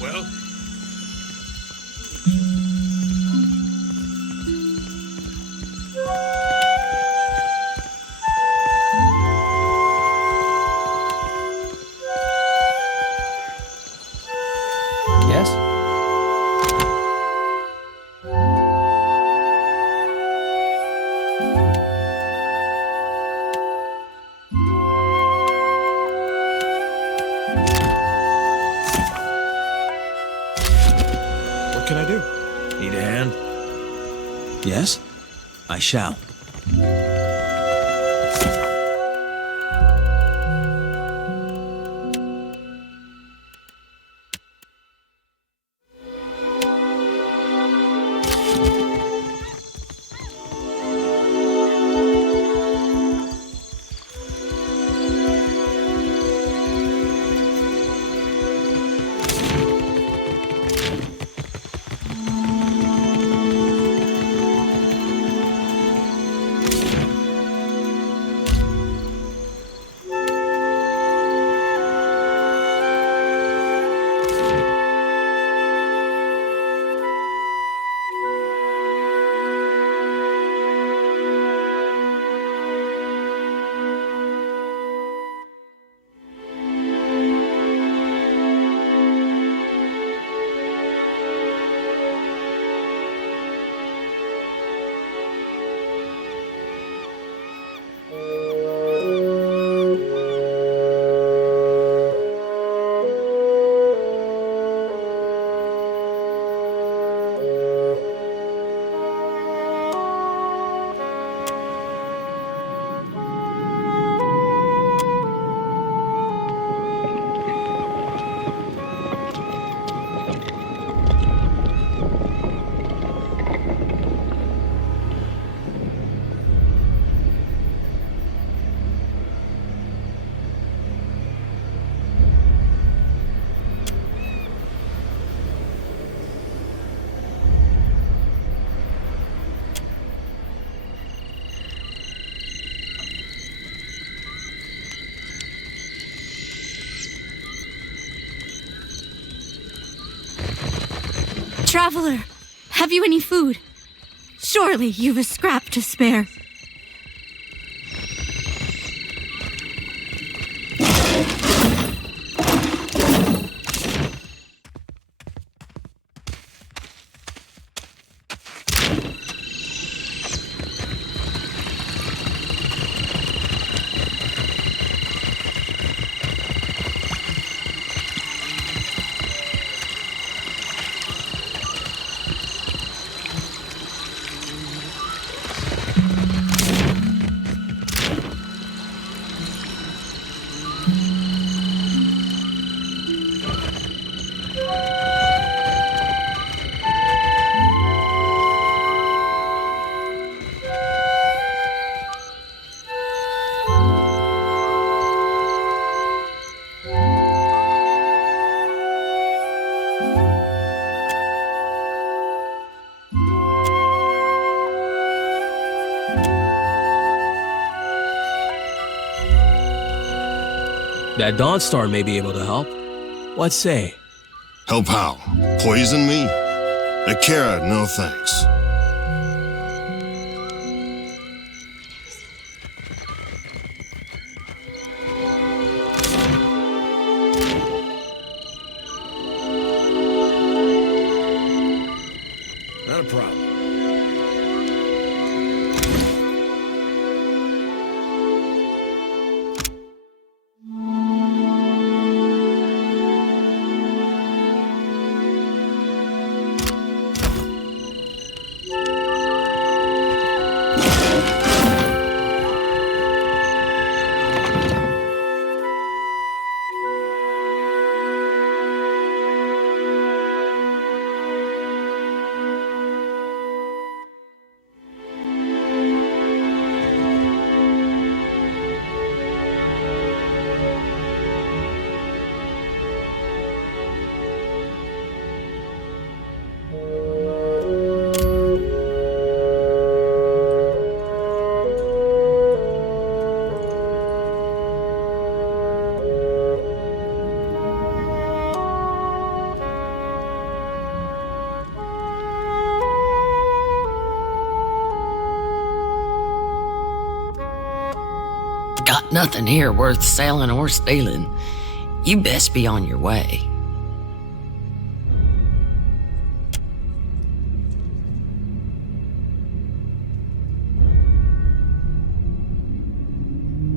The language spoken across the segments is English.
Well? Yes? What can I do? Need a hand? Yes? I shall. Traveler, have you any food? Surely you've a scrap to spare. That Dawnstar may be able to help. What say? Help how? Poison me? Akira, no thanks. Not a problem. Got nothing here worth selling or stealing. You best be on your way.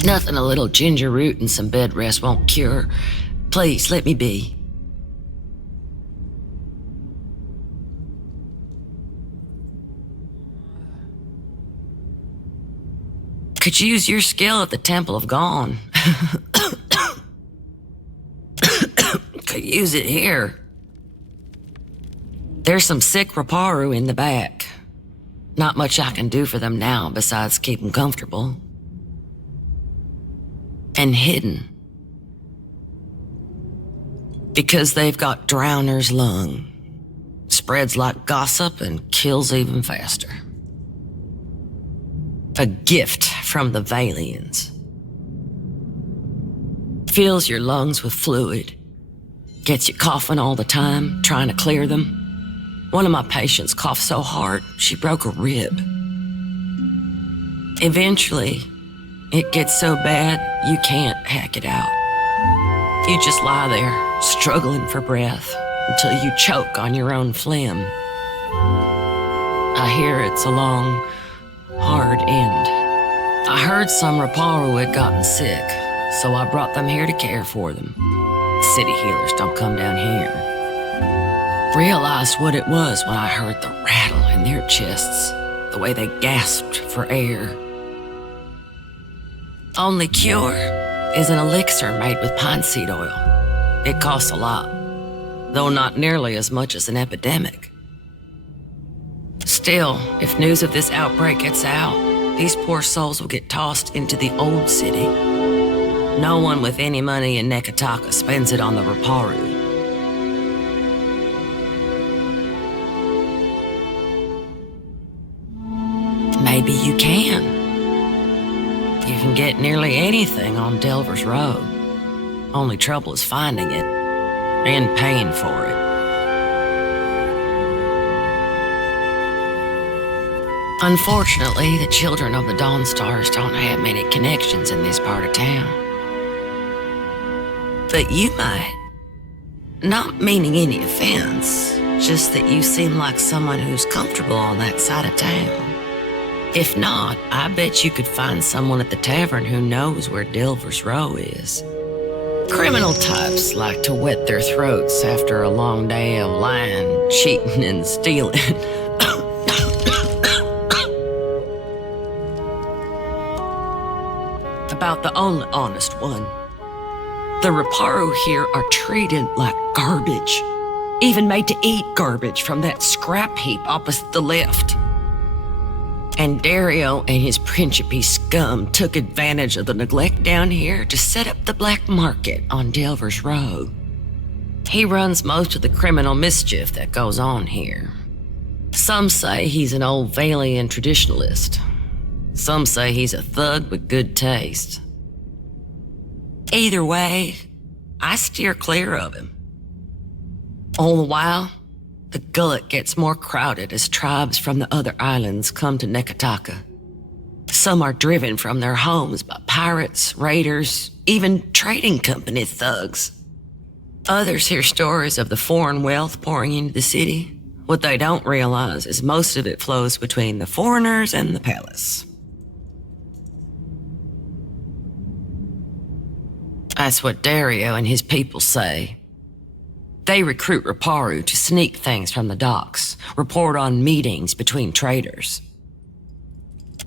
Nothing a little ginger root and some bed rest won't cure. Please, let me be. Could use your skill at the Temple of Gone. Could use it here. There's some sick Raparu in the back. Not much I can do for them now besides keep them comfortable. And hidden. Because they've got Drowner's lung. Spreads like gossip and kills even faster. A gift from the Valians. Fills your lungs with fluid. Gets you coughing all the time, trying to clear them. One of my patients coughed so hard, she broke a rib. Eventually, it gets so bad, you can't hack it out. You just lie there, struggling for breath, until you choke on your own phlegm. I hear it's a long, hard end. I heard some Raparu had gotten sick, so I brought them here to care for them. City healers don't come down here. Realized what it was when I heard the rattle in their chests, the way they gasped for air. Only cure is an elixir made with pine seed oil. It costs a lot, though not nearly as much as an epidemic. Still, if news of this outbreak gets out, these poor souls will get tossed into the old city. No one with any money in Neketaka spends it on the Raparu. Maybe you can. You can get nearly anything on Delver's Road. Only trouble is finding it and paying for it. Unfortunately, the children of the Dawnstars don't have many connections in this part of town. But you might. Not meaning any offense, just that you seem like someone who's comfortable on that side of town. If not, I bet you could find someone at the tavern who knows where Delver's Row is. Criminal types like to wet their throats after a long day of lying, cheating, and stealing. About the only honest one. The Raparu here are treated like garbage, even made to eat garbage from that scrap heap opposite the lift. And Dario and his Principi scum took advantage of the neglect down here to set up the black market on Delver's Road. He runs most of the criminal mischief that goes on here. Some say he's an old Valian traditionalist. Some say he's a thug with good taste. Either way, I steer clear of him. All the while, the Gullet gets more crowded as tribes from the other islands come to Neketaka. Some are driven from their homes by pirates, raiders, even trading company thugs. Others hear stories of the foreign wealth pouring into the city. What they don't realize is most of it flows between the foreigners and the palace. That's what Dario and his people say. They recruit Raparu to sneak things from the docks, report on meetings between traders.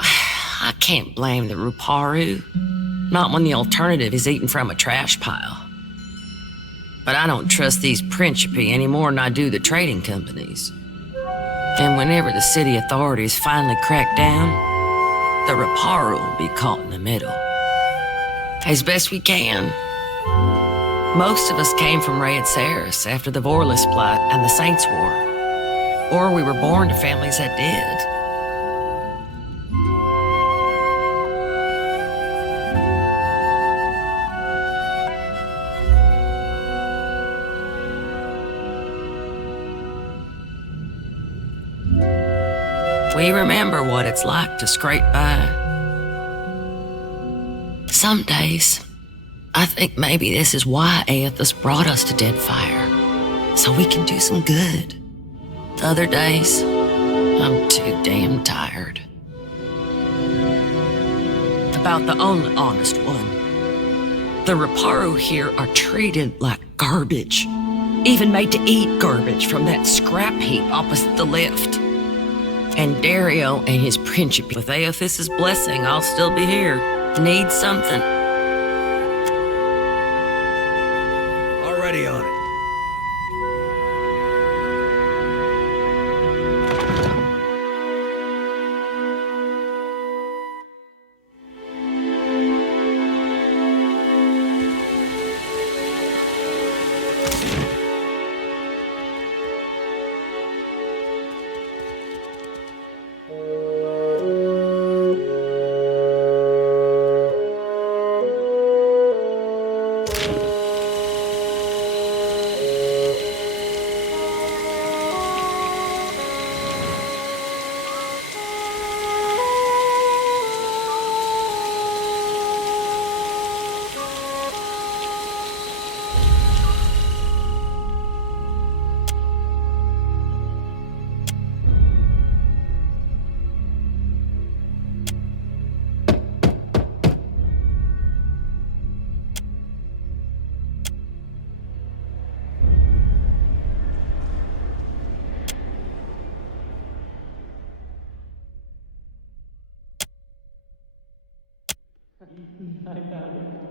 I can't blame the Raparu, not when the alternative is eating from a trash pile. But I don't trust these Principi any more than I do the trading companies. And whenever the city authorities finally crack down, the Raparu will be caught in the middle. As best we can. Most of us came from Raid Saris after the Vorless Plot and the Saints War. Or we were born to families that did. We remember what it's like to scrape by. Some days, I think maybe this is why Aethys brought us to Deadfire, so we can do some good. The other days, I'm too damn tired. About the only honest one. The Reparu here are treated like garbage, even made to eat garbage from that scrap heap opposite the lift. And Dario and his Principi, with Aethys' blessing, I'll still be here. Need something? Already on it.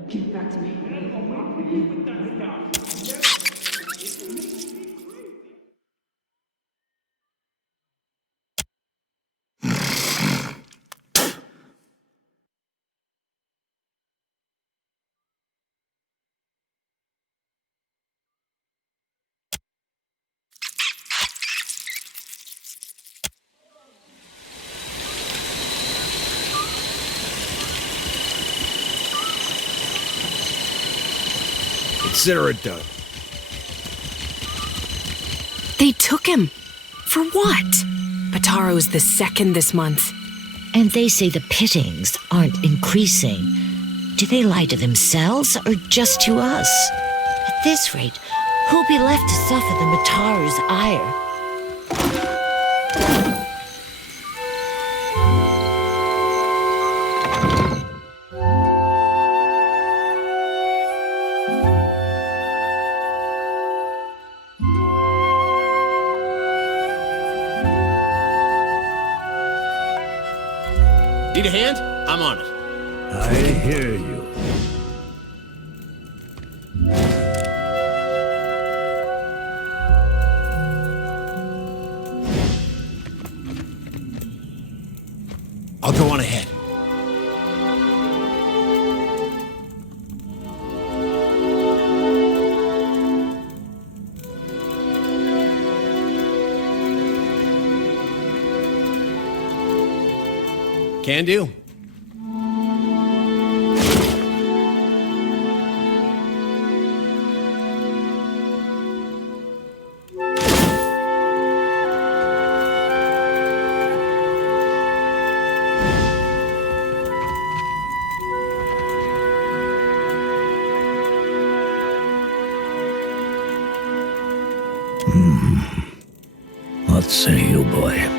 Give it back to me. Consider it done. They took him. For what? Bataro's the second this month. And they say the pittings aren't increasing. Do they lie to themselves or just to us? At this rate, who'll be left to suffer the Mataru's ire? Need a hand? I'm on it. I hear you. I'll go on ahead. Can do. What say you, boy?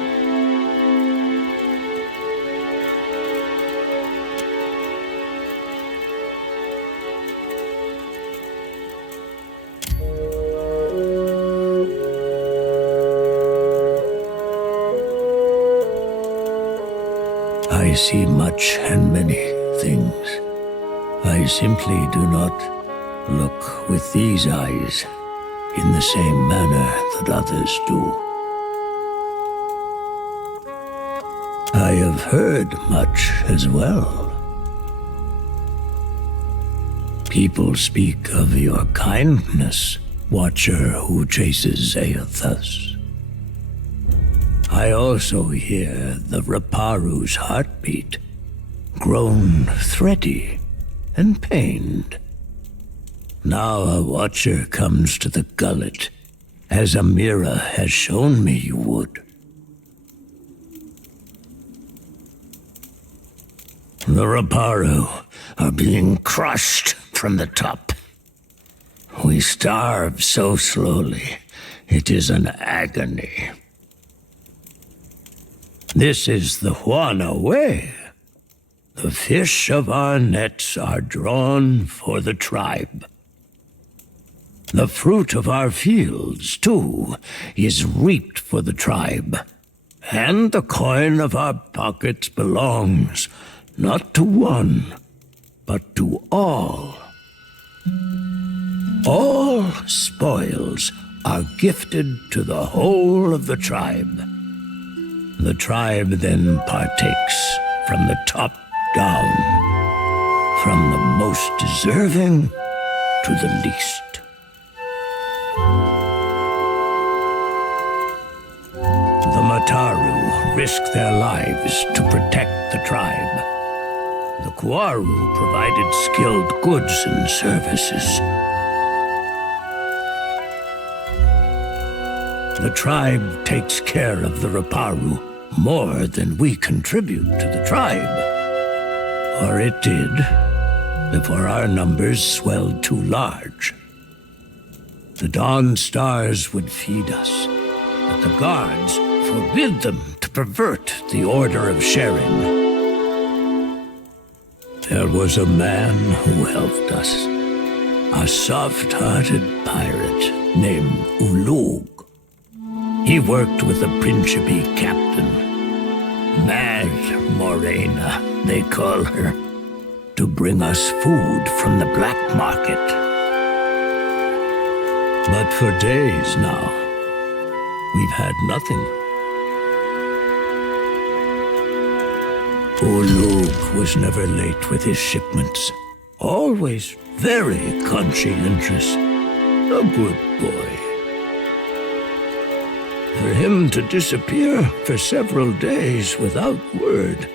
I see much and many things. I simply do not look with these eyes in the same manner that others do. I have heard much as well. People speak of your kindness, Watcher who chases Aethys. I also hear the Reparu's heartbeat, grown thready and pained. Now a Watcher comes to the Gullet, as Amira has shown me you would. The Raparu are being crushed from the top. We starve so slowly, it is an agony. This is the Huana way. The fish of our nets are drawn for the tribe. The fruit of our fields, too, is reaped for the tribe. And the coin of our pockets belongs not to one, but to all. All spoils are gifted to the whole of the tribe. The tribe then partakes from the top down, from the most deserving to the least. The Mataru risk their lives to protect the tribe. The Kuaru provided skilled goods and services. The tribe takes care of the Raparu more than we contribute to the tribe. Or it did, before our numbers swelled too large. The Dawn Stars would feed us, but the guards forbid them to pervert the order of sharing. There was a man who helped us, a soft-hearted pirate named Ulug. He worked with the Principi captain, Mad Morena, they call her, to bring us food from the black market. But for days now, we've had nothing. Ulug was never late with his shipments. Always very conscientious. A good boy. For him to disappear for several days without word,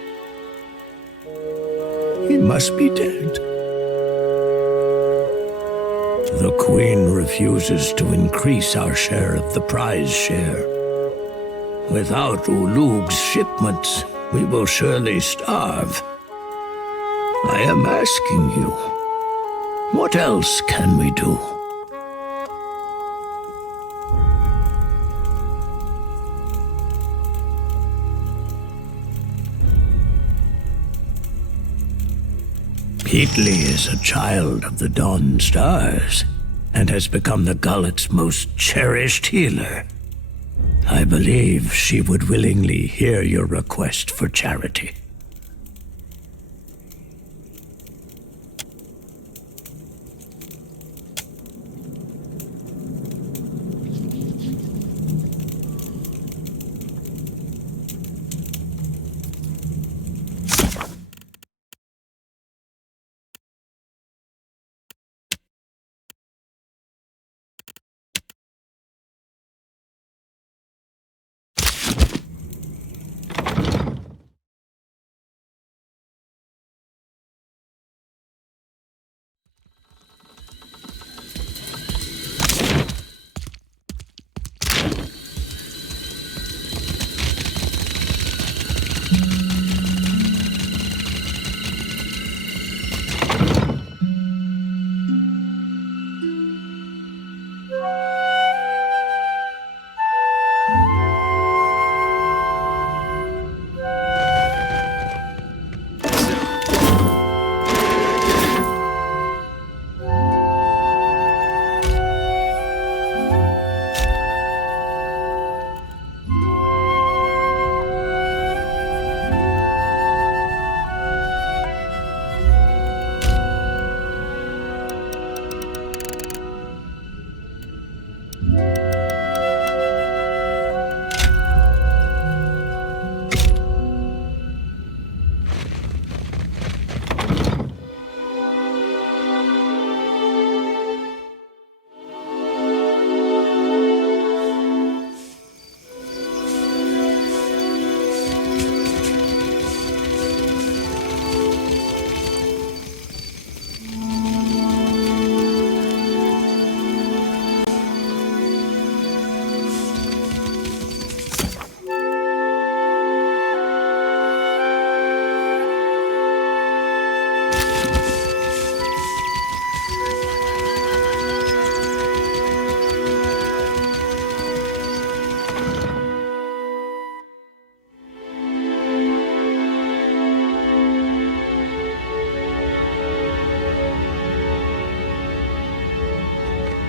he must be dead. The Queen refuses to increase our share of the prize share. Without Ulug's shipments, we will surely starve. I am asking you, what else can we do? Peatly is a child of the Dawn Stars, and has become the Gullet's most cherished healer. I believe she would willingly hear your request for charity.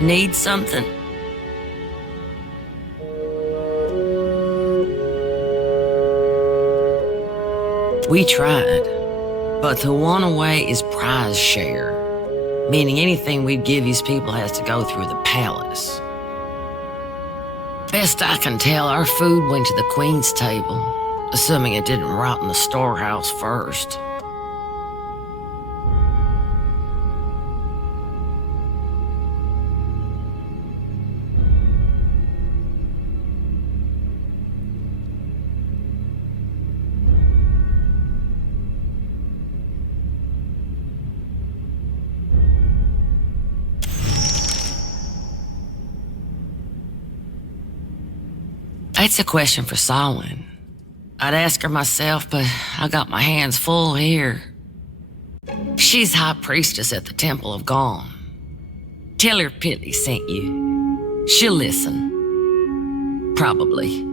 Need something? We tried, but the Huana way is prize share, meaning anything we'd give these people has to go through the palace. Best I can tell, our food went to the Queen's table, assuming it didn't rot in the storehouse first. That's a question for Solwyn. I'd ask her myself, but I got my hands full here. She's high priestess at the Temple of Gone. Tell her Pitty sent you. She'll listen. Probably.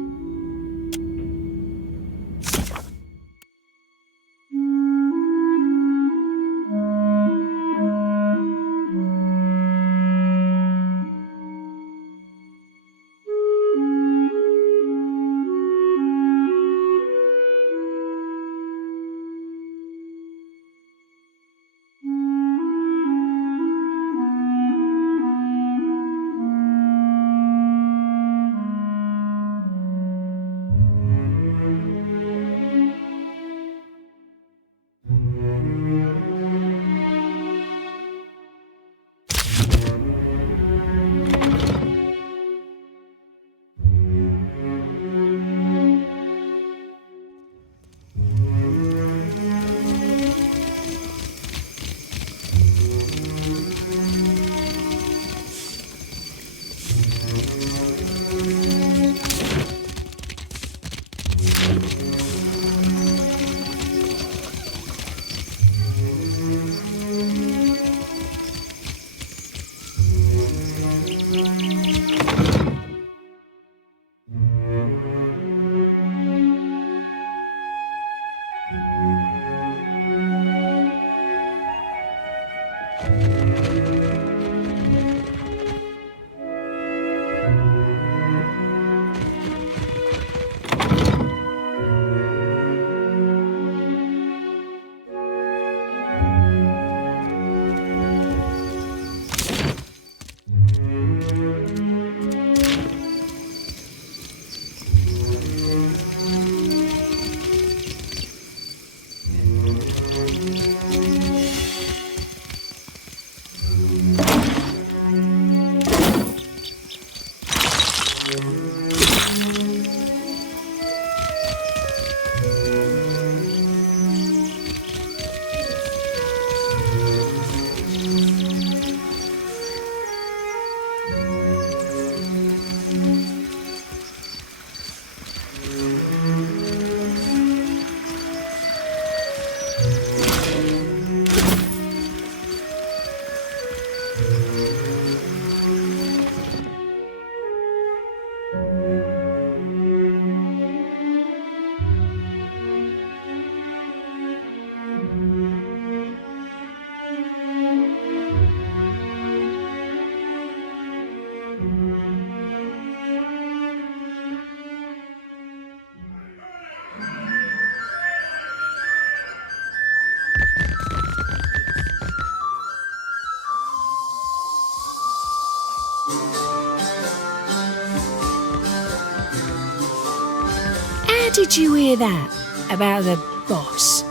How did you hear that about the boss?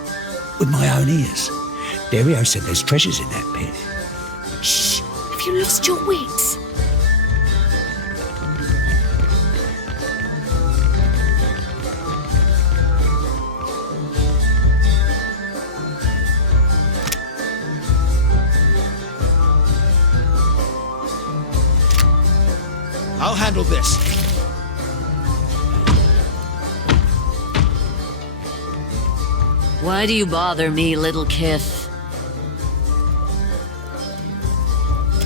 With my own ears. Dario said there's treasures in that pit. Shh! Have you lost your wits? I'll handle this. Why do you bother me, little kith?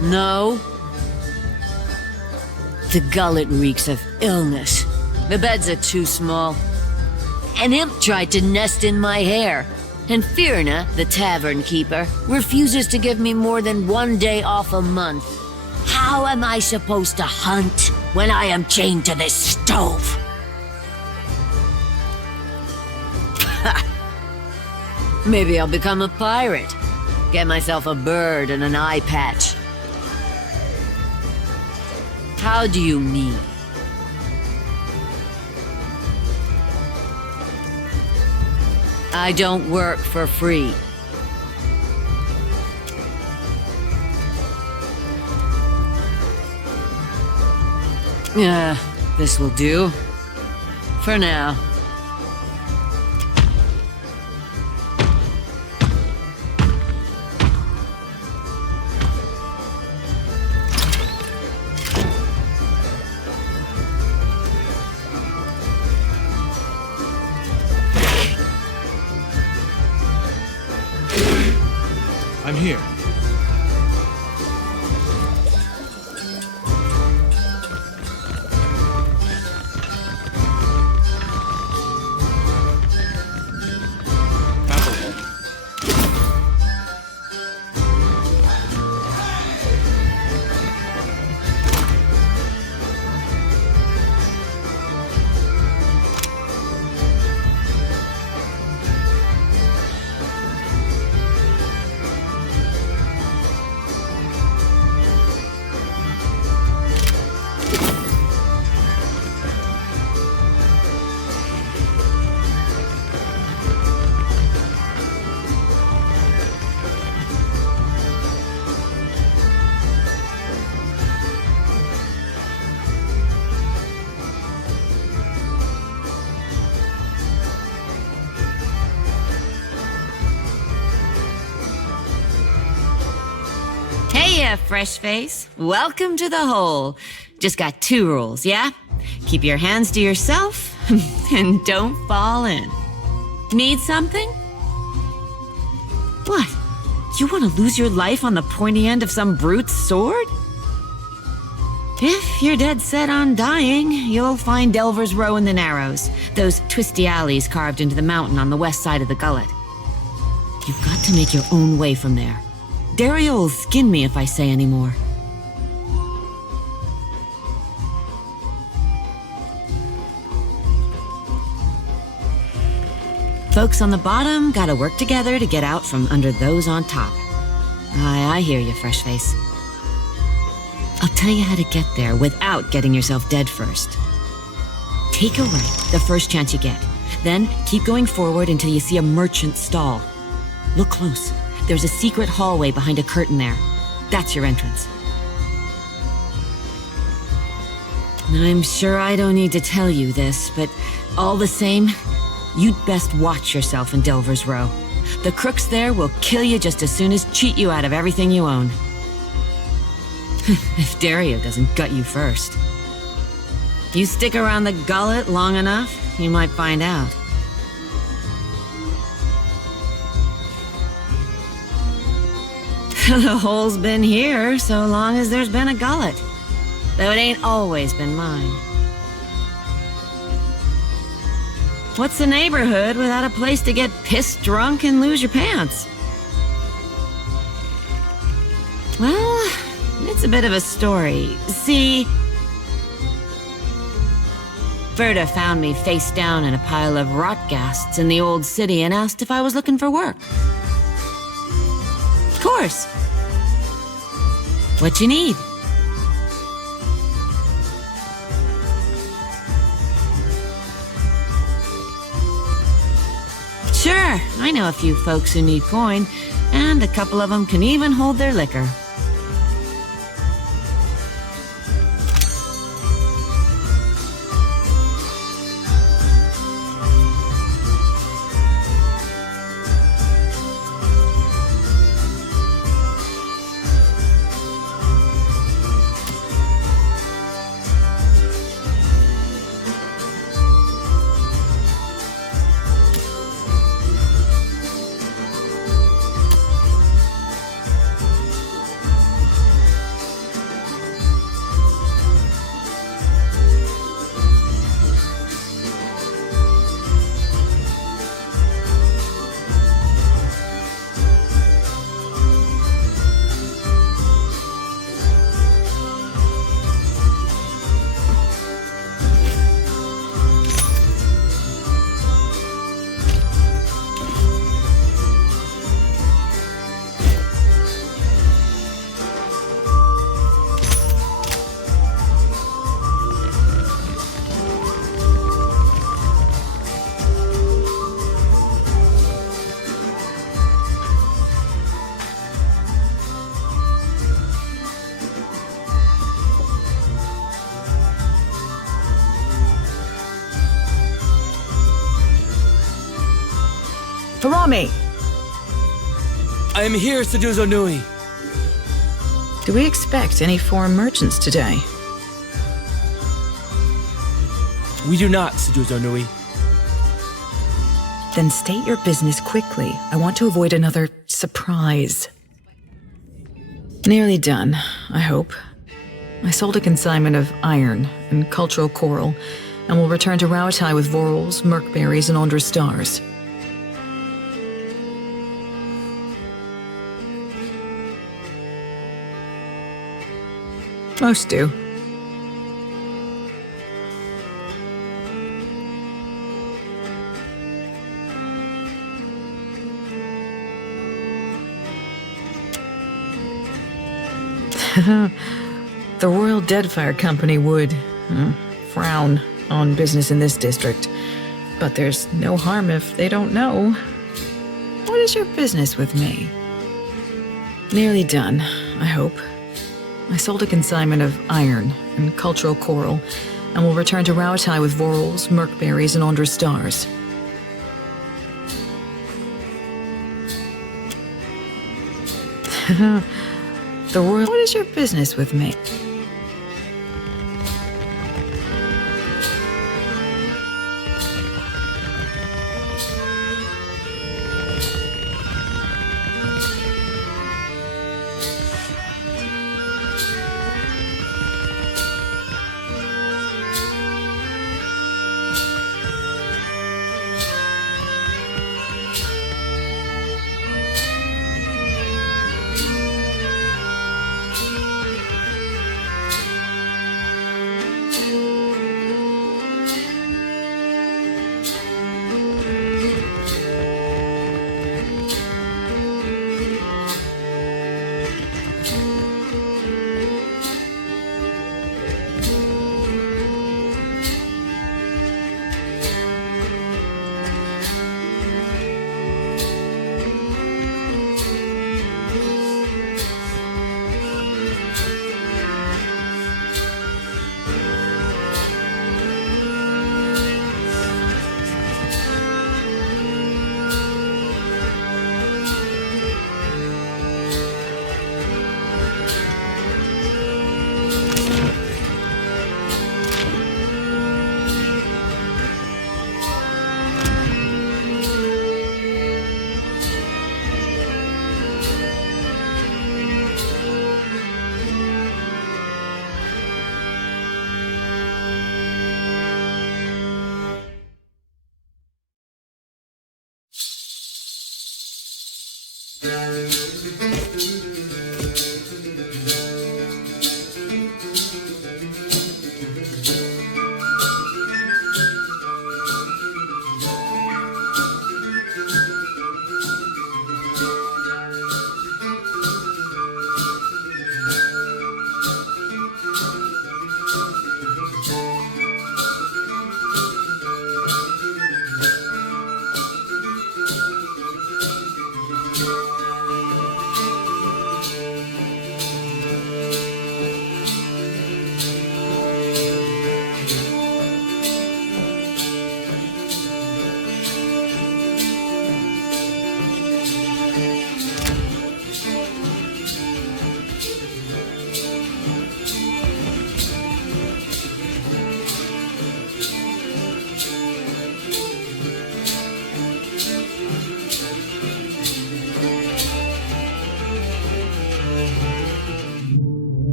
No? The gullet reeks of illness. The beds are too small. An imp tried to nest in my hair, and Firna, the tavern keeper, refuses to give me more than 1 day off a month. How How am I supposed to hunt when I am chained to this stove? Maybe I'll become a pirate. Get myself a bird and an eye patch. How do you mean? I don't work for free. This will do. For now. I'm here. Hey, fresh face. Welcome to the hole. Just got 2 rules, yeah? Keep your hands to yourself and don't fall in. Need something? What? You want to lose your life on the pointy end of some brute's sword? If you're dead set on dying, you'll find Delver's Row in the Narrows, those twisty alleys carved into the mountain on the west side of the Gullet. You've got to make your own way from there. Dario will skin me if I say any more. Folks on the bottom gotta work together to get out from under those on top. I hear you, fresh face. I'll tell you how to get there without getting yourself dead first. Take a right the first chance you get. Then keep going forward until you see a merchant stall. Look close. There's a secret hallway behind a curtain there. That's your entrance. I'm sure I don't need to tell you this, but all the same, you'd best watch yourself in Delver's Row. The crooks there will kill you just as soon as cheat you out of everything you own. If Dario doesn't gut you first. You stick around the Gullet long enough, you might find out. The hole's been here so long as there's been a Gullet, though it ain't always been mine. What's the neighborhood without a place to get pissed drunk and lose your pants? Well, it's a bit of a story. See, Verda found me face down in a pile of rotgasts in the old city and asked if I was looking for work. Of course. What you need? Sure, I know a few folks who need coin, and a couple of them can even hold their liquor. Harami! I am here, Seduzo Nui. Do we expect any foreign merchants today? We do not, Seduzo Nui. Then state your business quickly. I want to avoid another surprise. Nearly done, I hope. I sold a consignment of iron and cultural coral, and will return to Rauatai with vorals, merkberries, and Ondra stars. Most do. The Royal Deadfire Company would frown on business in this district, but there's no harm if they don't know. What is your business with me? Nearly done, I hope. I sold a consignment of iron and cultural coral, and will return to Rauatai with vorals, merkberries, and Ondra stars. The Royal... What is your business with me?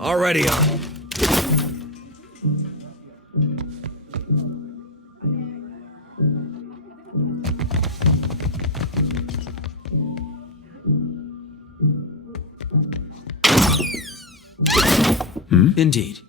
Already on. Indeed.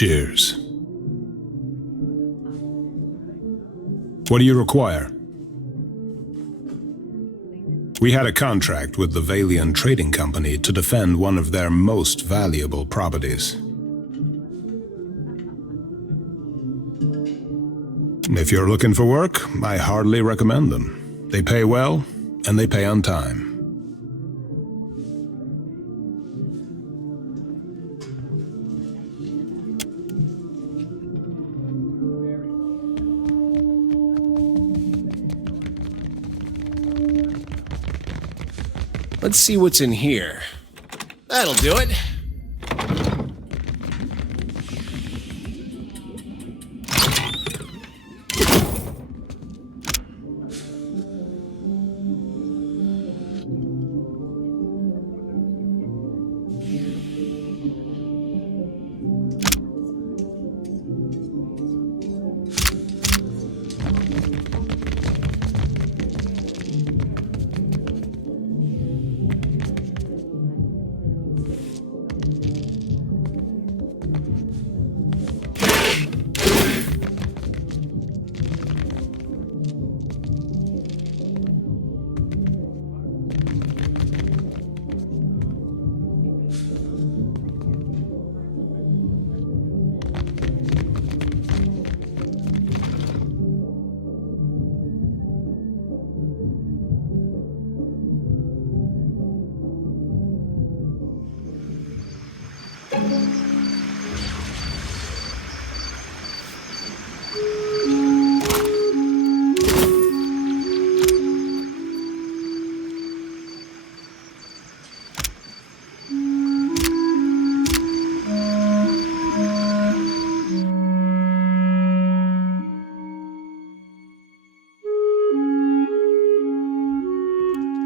Cheers. What do you require? We had a contract with the Valian Trading Company to defend one of their most valuable properties. If you're looking for work, I hardly recommend them. They pay well, and they pay on time. Let's see what's in here. That'll do it.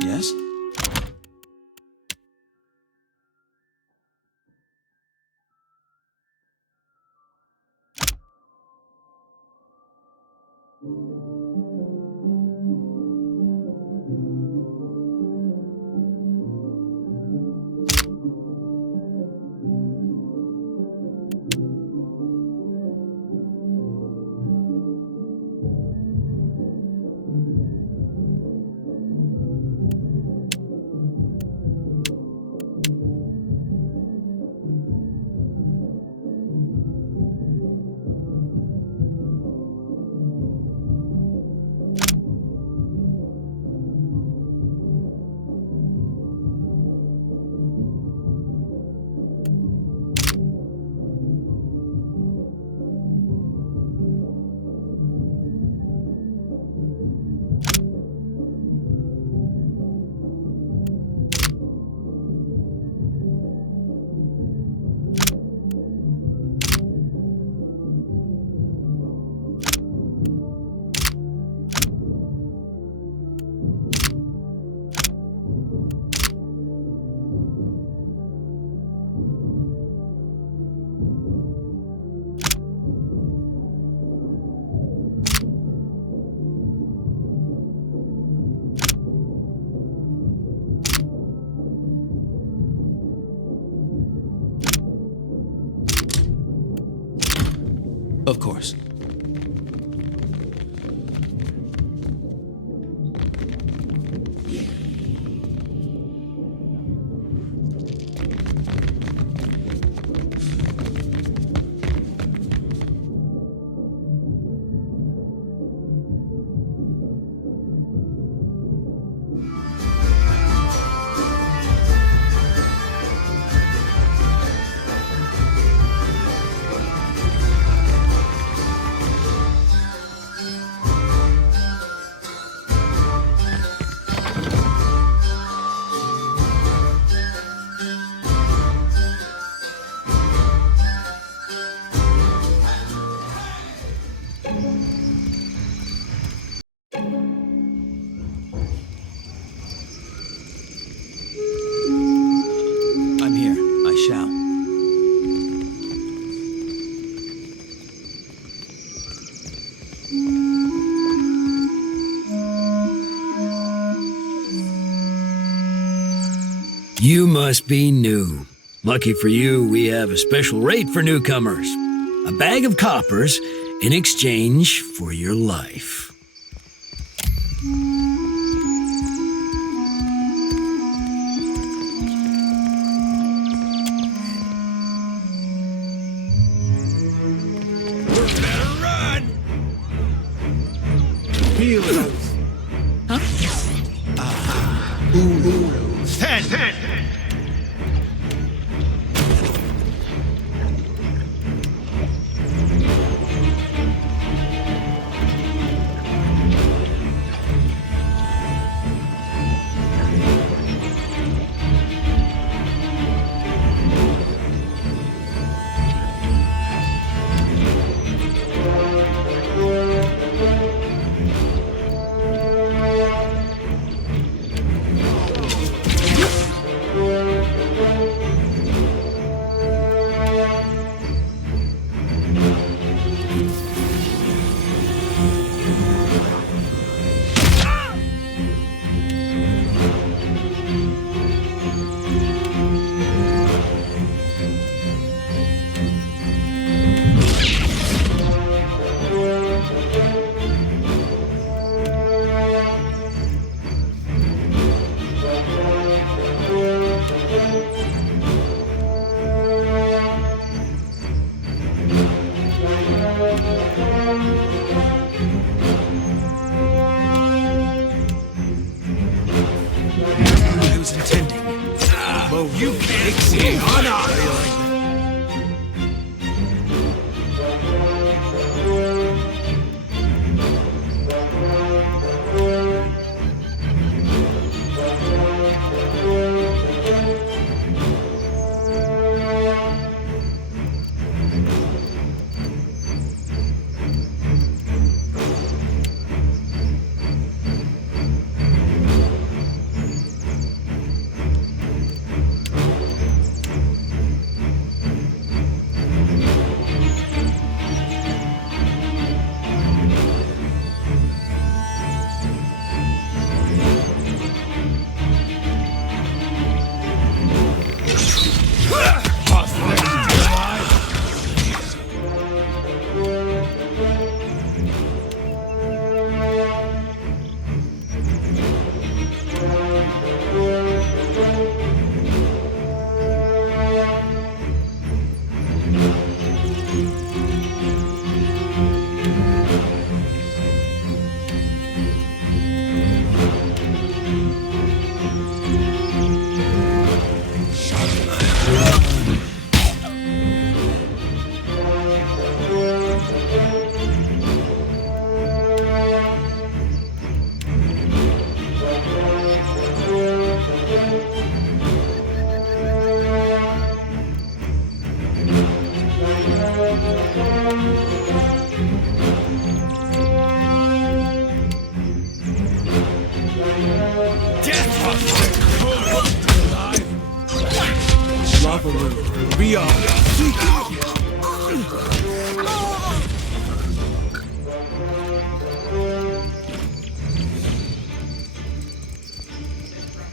Yes? Of course. I'm here. I shall. You must be new. Lucky for you, we have a special rate for newcomers. A bag of coppers in exchange for your life.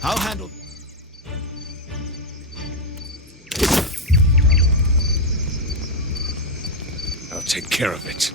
I'll handle. I'll take care of it.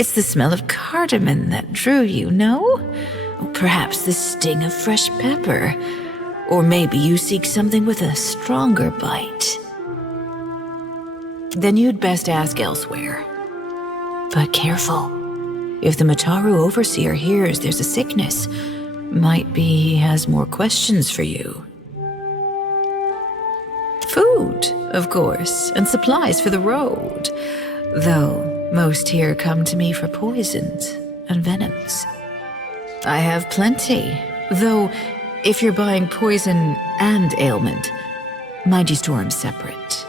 It's the smell of cardamom that drew you, no? Or perhaps the sting of fresh pepper. Or maybe you seek something with a stronger bite. Then you'd best ask elsewhere. But careful. If the Mataru overseer hears there's a sickness, might be he has more questions for you. Food, of course, and supplies for the road. Though most here come to me for poisons and venoms. I have plenty, though if you're buying poison and ailment, mind you store 'em separate.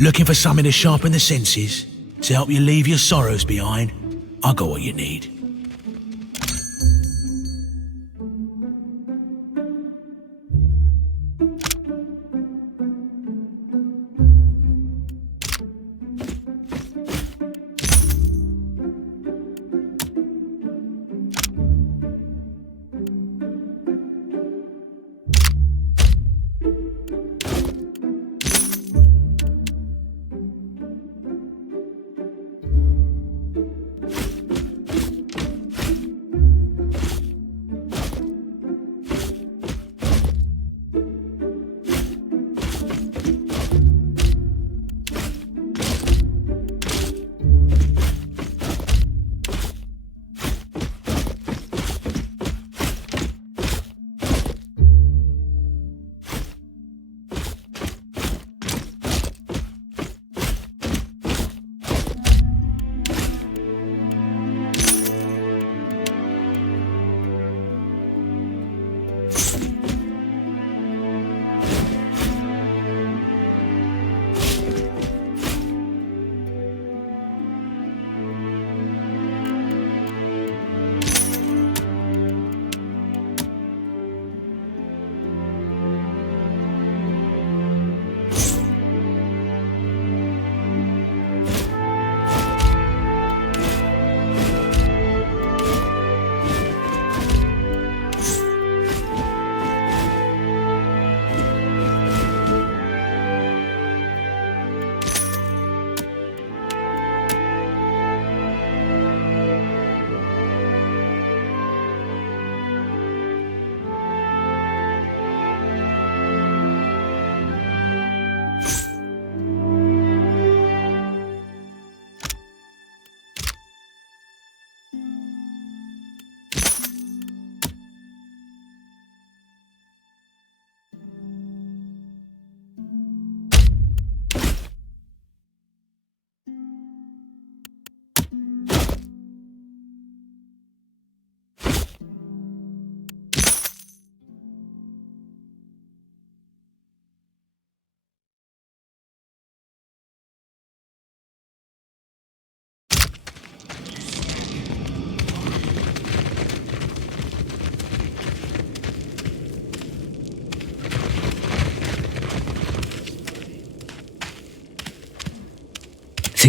Looking for something to sharpen the senses? To help you leave your sorrows behind? I got what you need.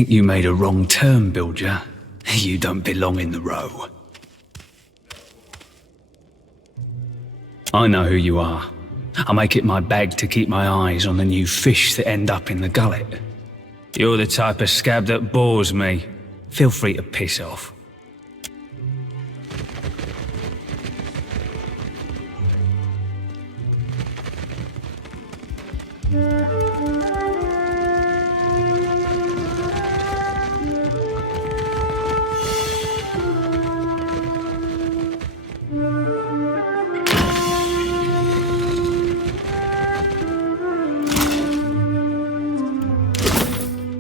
Think you made a wrong turn, Bilger. You don't belong in the row. I know who you are. I make it my bag to keep my eyes on the new fish that end up in the gullet. You're the type of scab that bores me. Feel free to piss off.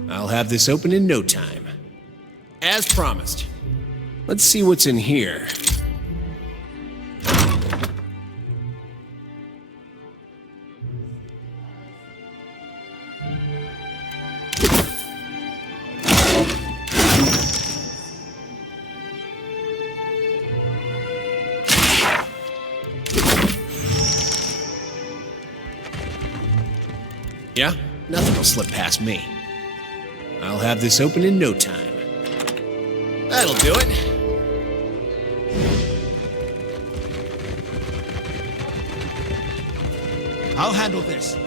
I'll have this open in no time. As promised. Let's see what's in here. Yeah, nothing will slip past me. I'll have this open in no time. That'll do it. I'll handle this.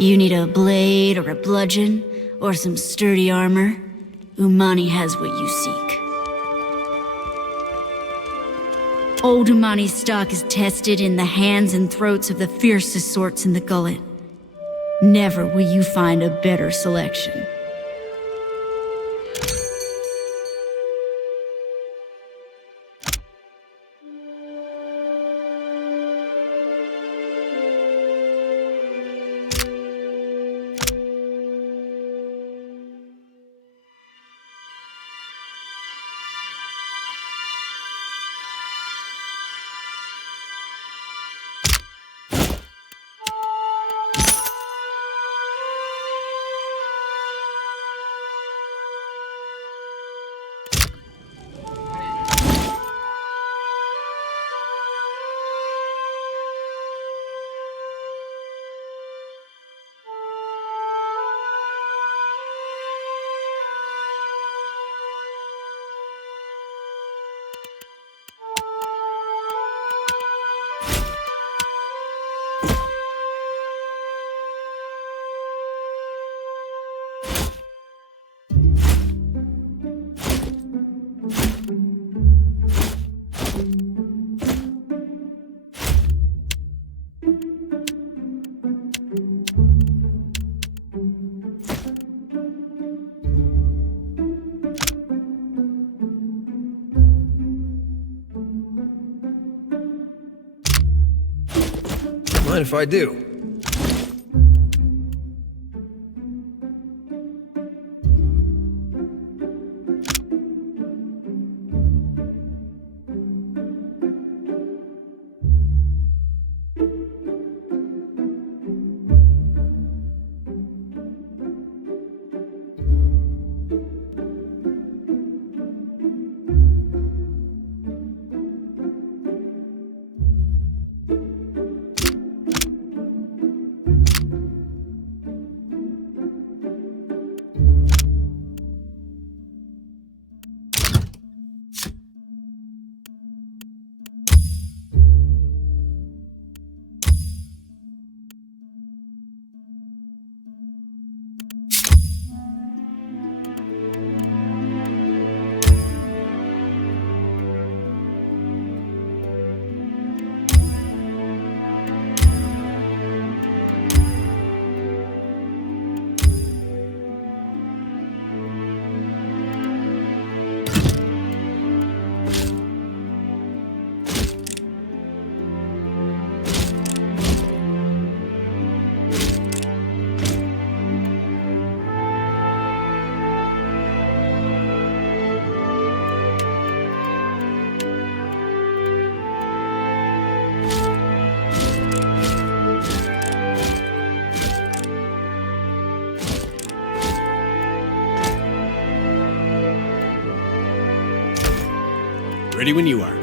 You need a blade or a bludgeon or some sturdy armor? Umani has what you seek. Old Umani's stock is tested in the hands and throats of the fiercest sorts in the Gullet. Never will you find a better selection. Mind if I do? Ready when you are.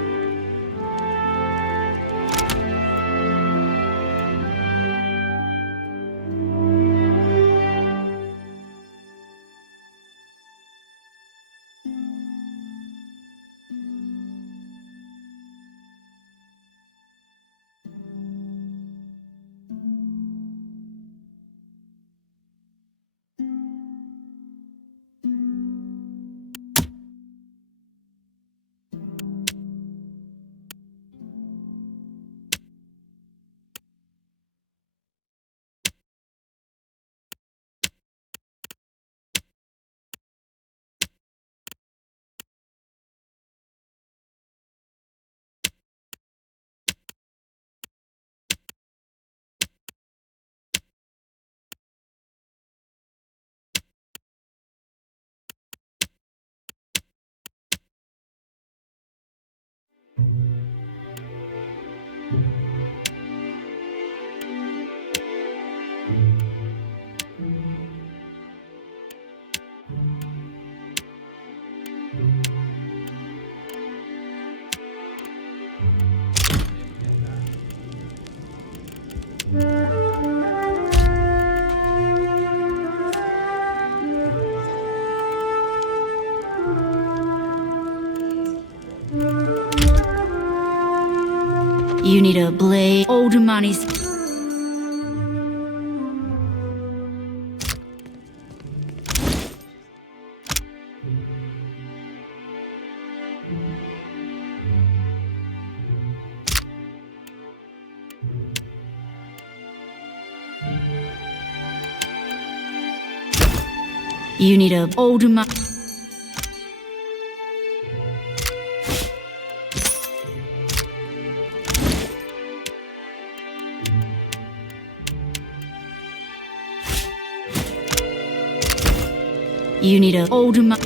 You need a blade. Older money's. You need a older money. You need a older money.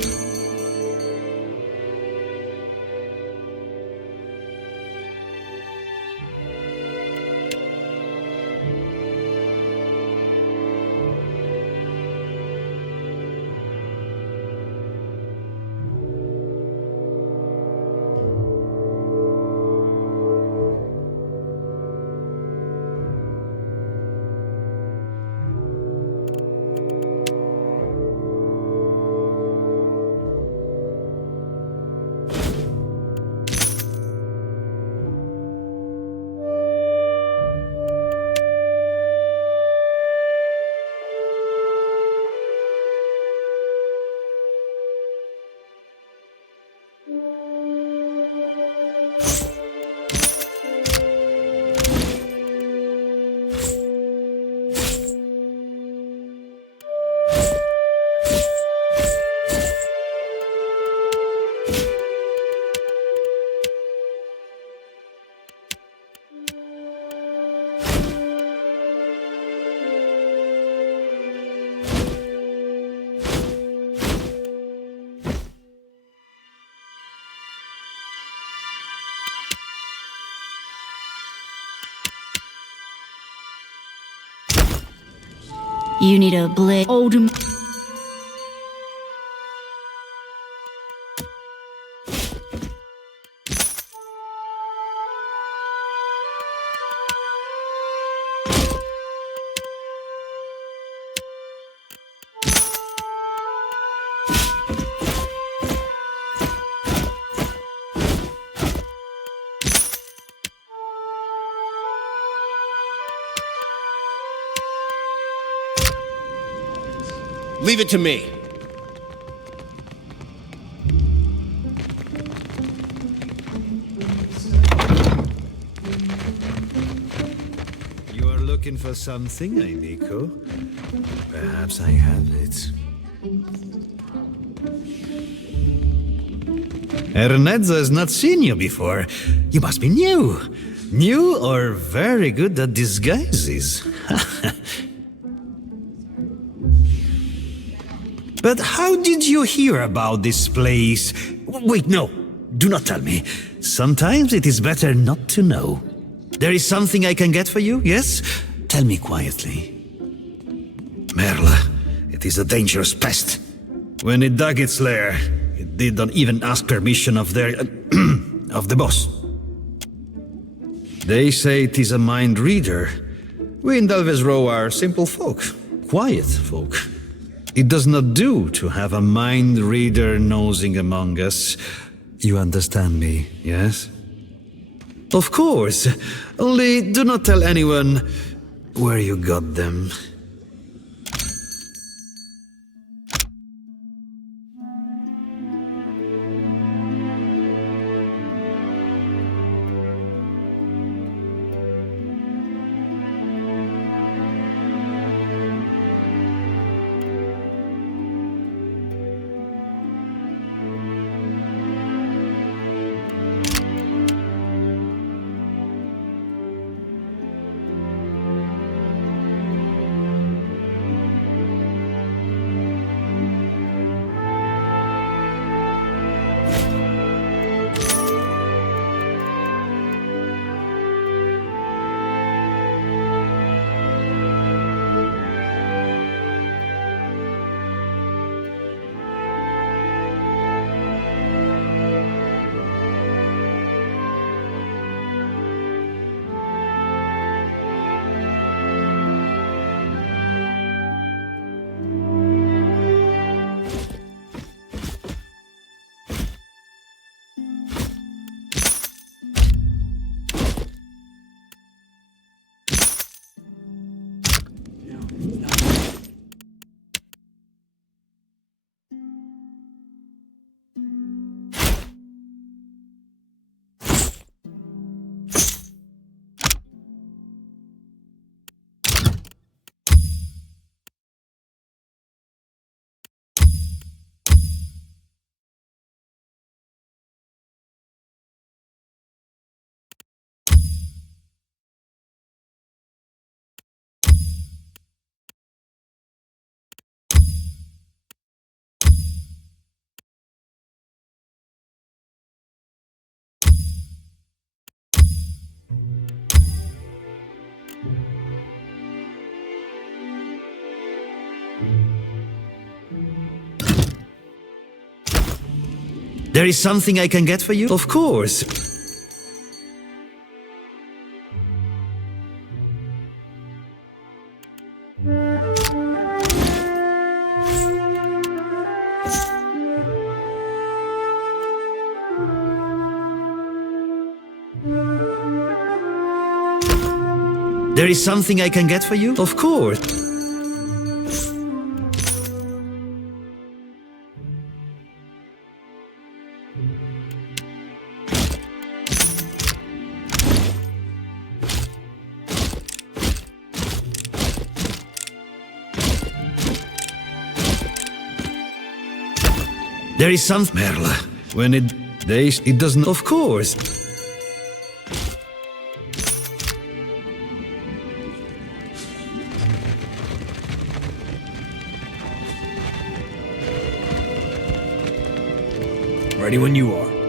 You need a blade. Older. Leave it to me. You are looking for something, Nico? Perhaps I have it. Ernezzo has not seen you before. You must be new. New or very good at disguises. But how did you hear about this place? Wait, no. Do not tell me. Sometimes it is better not to know. There is something I can get for you, yes? Tell me quietly. Merle, it is a dangerous pest. When it dug its lair, it did not even ask permission of their of the boss. They say it is a mind reader. We in Delves Row are simple folk, quiet folk. It does not do to have a mind reader nosing among us. You understand me, yes? Of course. Only do not tell anyone where you got them. There is something I can get for you? Of course. There is something I can get for you? Of course. There is some Merla. When it doesn't, of course. Ready when you are.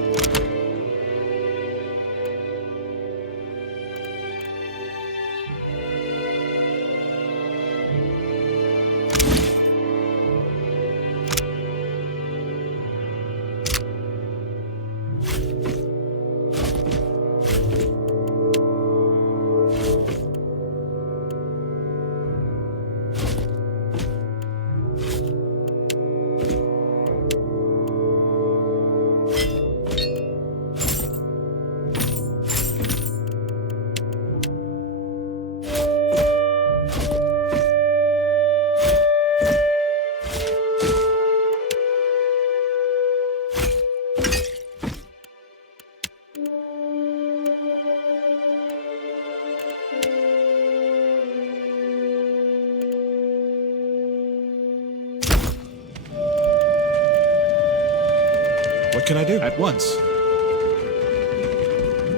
What can I do? At once.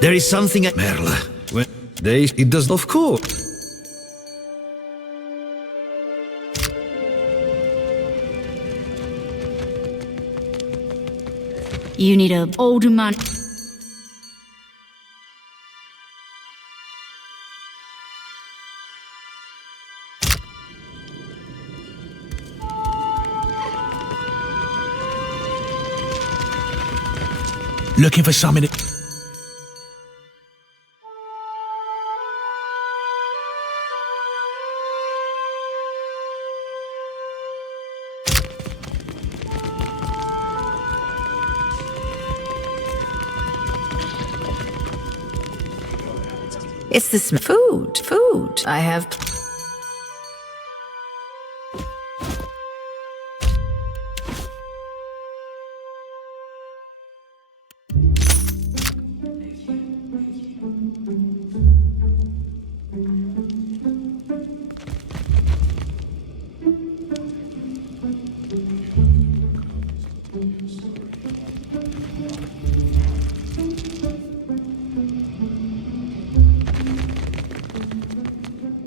There is something at Merla. When it does, of course. You need a older man. Looking for something. It's the food. I have.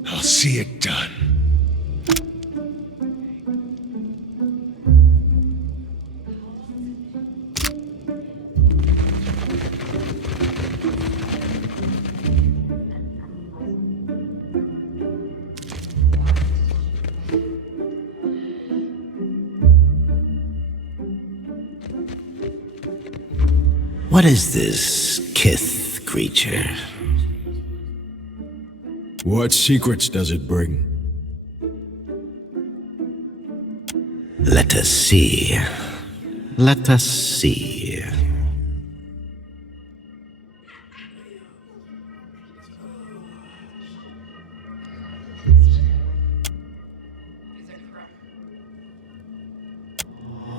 I'll see it done. What is this Kith creature? What secrets does it bring? Let us see. Let us see.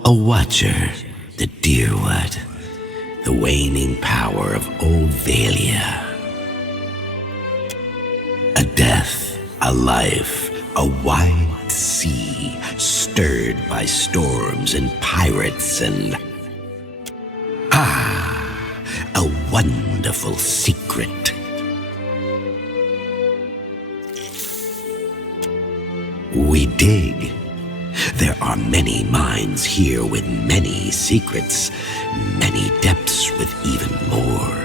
A watcher, the dear what? The waning power of old Valia. A death, a life, a wide sea, stirred by storms and pirates and... a wonderful secret. We dig. There are many mines here with many secrets, many depths with even more.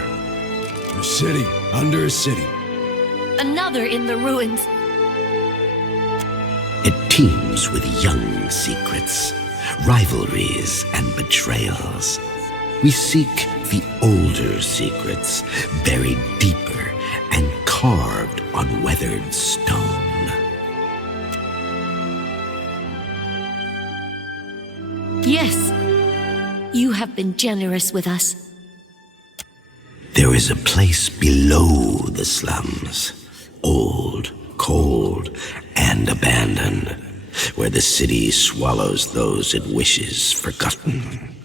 A city under a city. Another in the ruins. It teems with young secrets, rivalries and betrayals. We seek the older secrets, buried deeper and carved on weathered stone. Yes, you have been generous with us. There is a place below the slums, old, cold, and abandoned, where the city swallows those it wishes forgotten.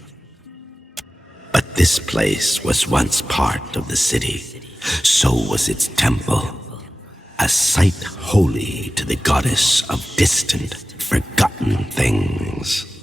But this place was once part of the city, so was its temple, a site holy to the goddess of distant, forgotten things.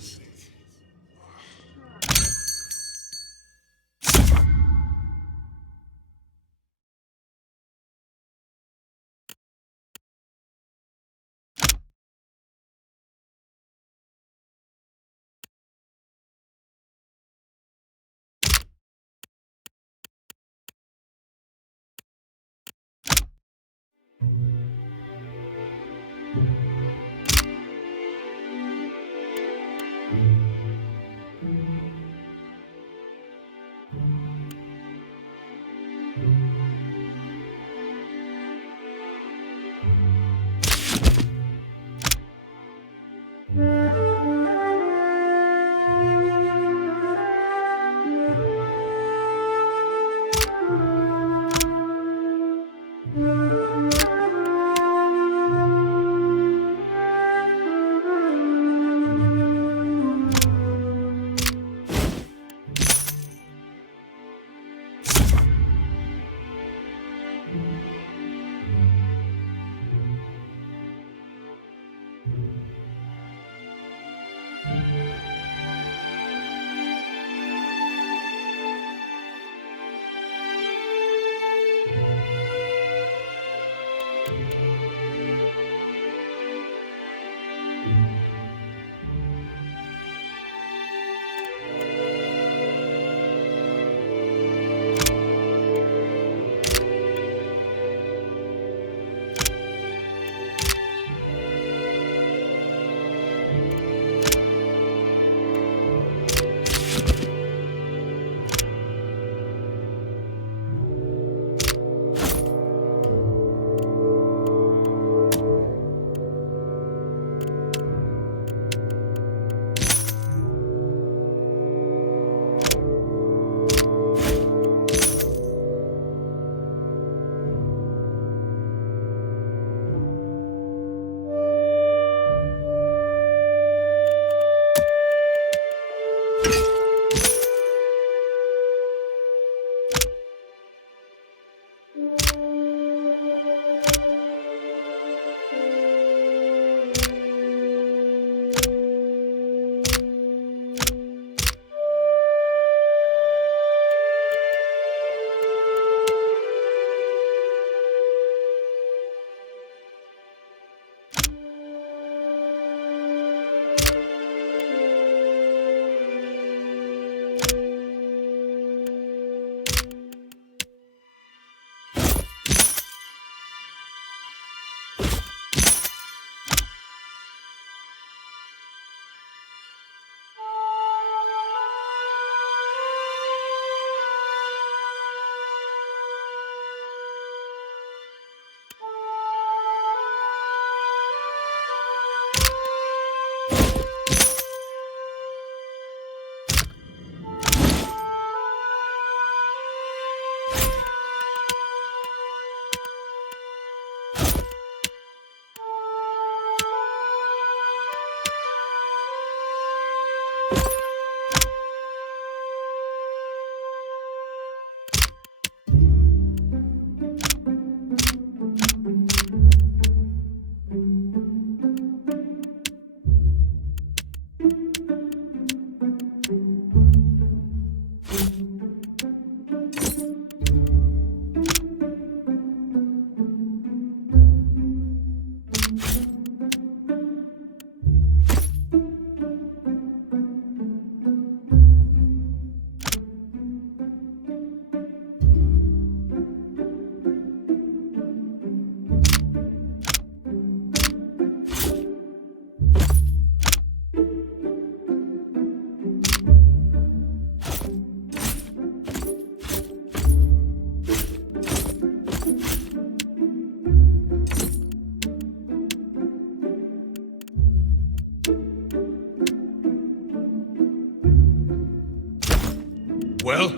Well?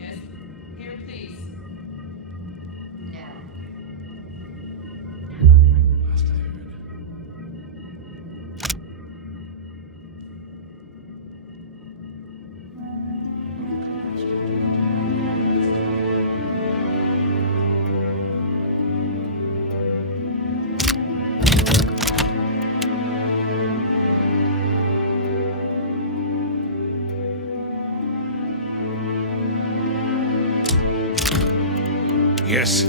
Yes. Here, please. Yes.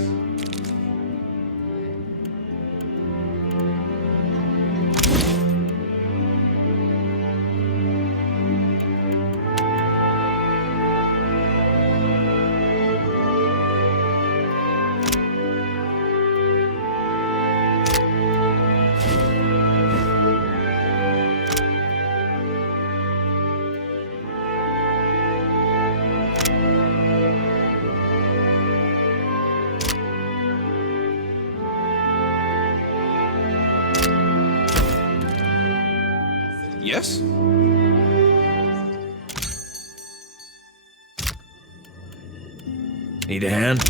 Yes? Need a hand?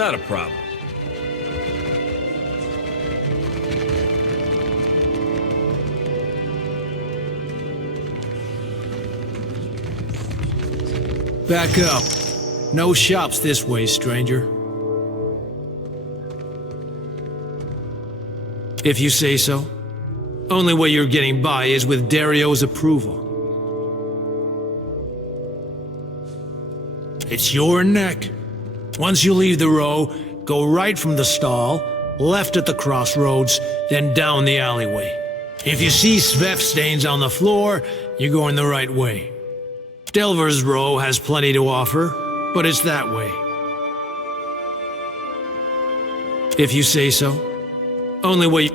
Not a problem. Back up. No shops this way, stranger. If you say so. Only way you're getting by is with Dario's approval. It's your neck. Once you leave the row, go right from the stall, left at the crossroads, then down the alleyway. If you see Svef stains on the floor, you're going the right way. Delver's Row has plenty to offer, but it's that way. If you say so. Only way.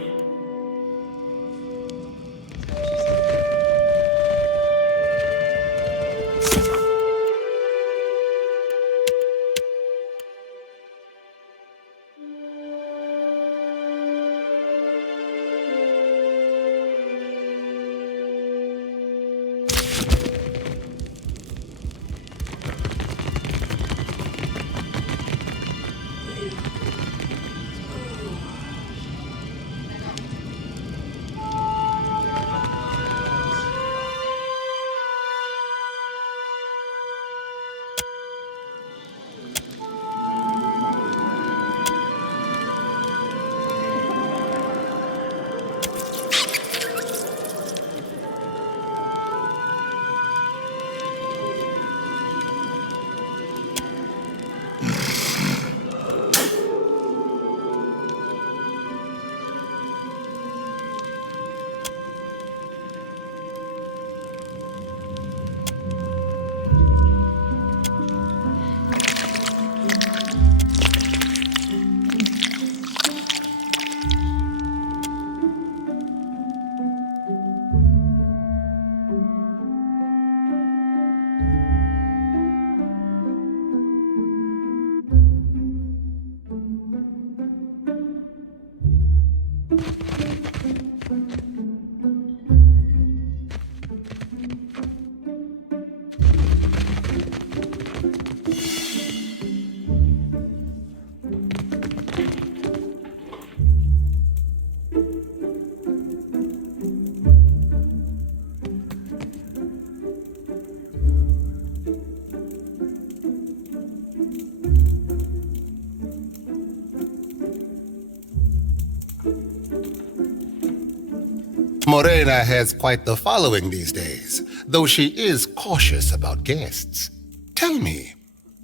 Morena has quite the following these days, though she is cautious about guests. Tell me,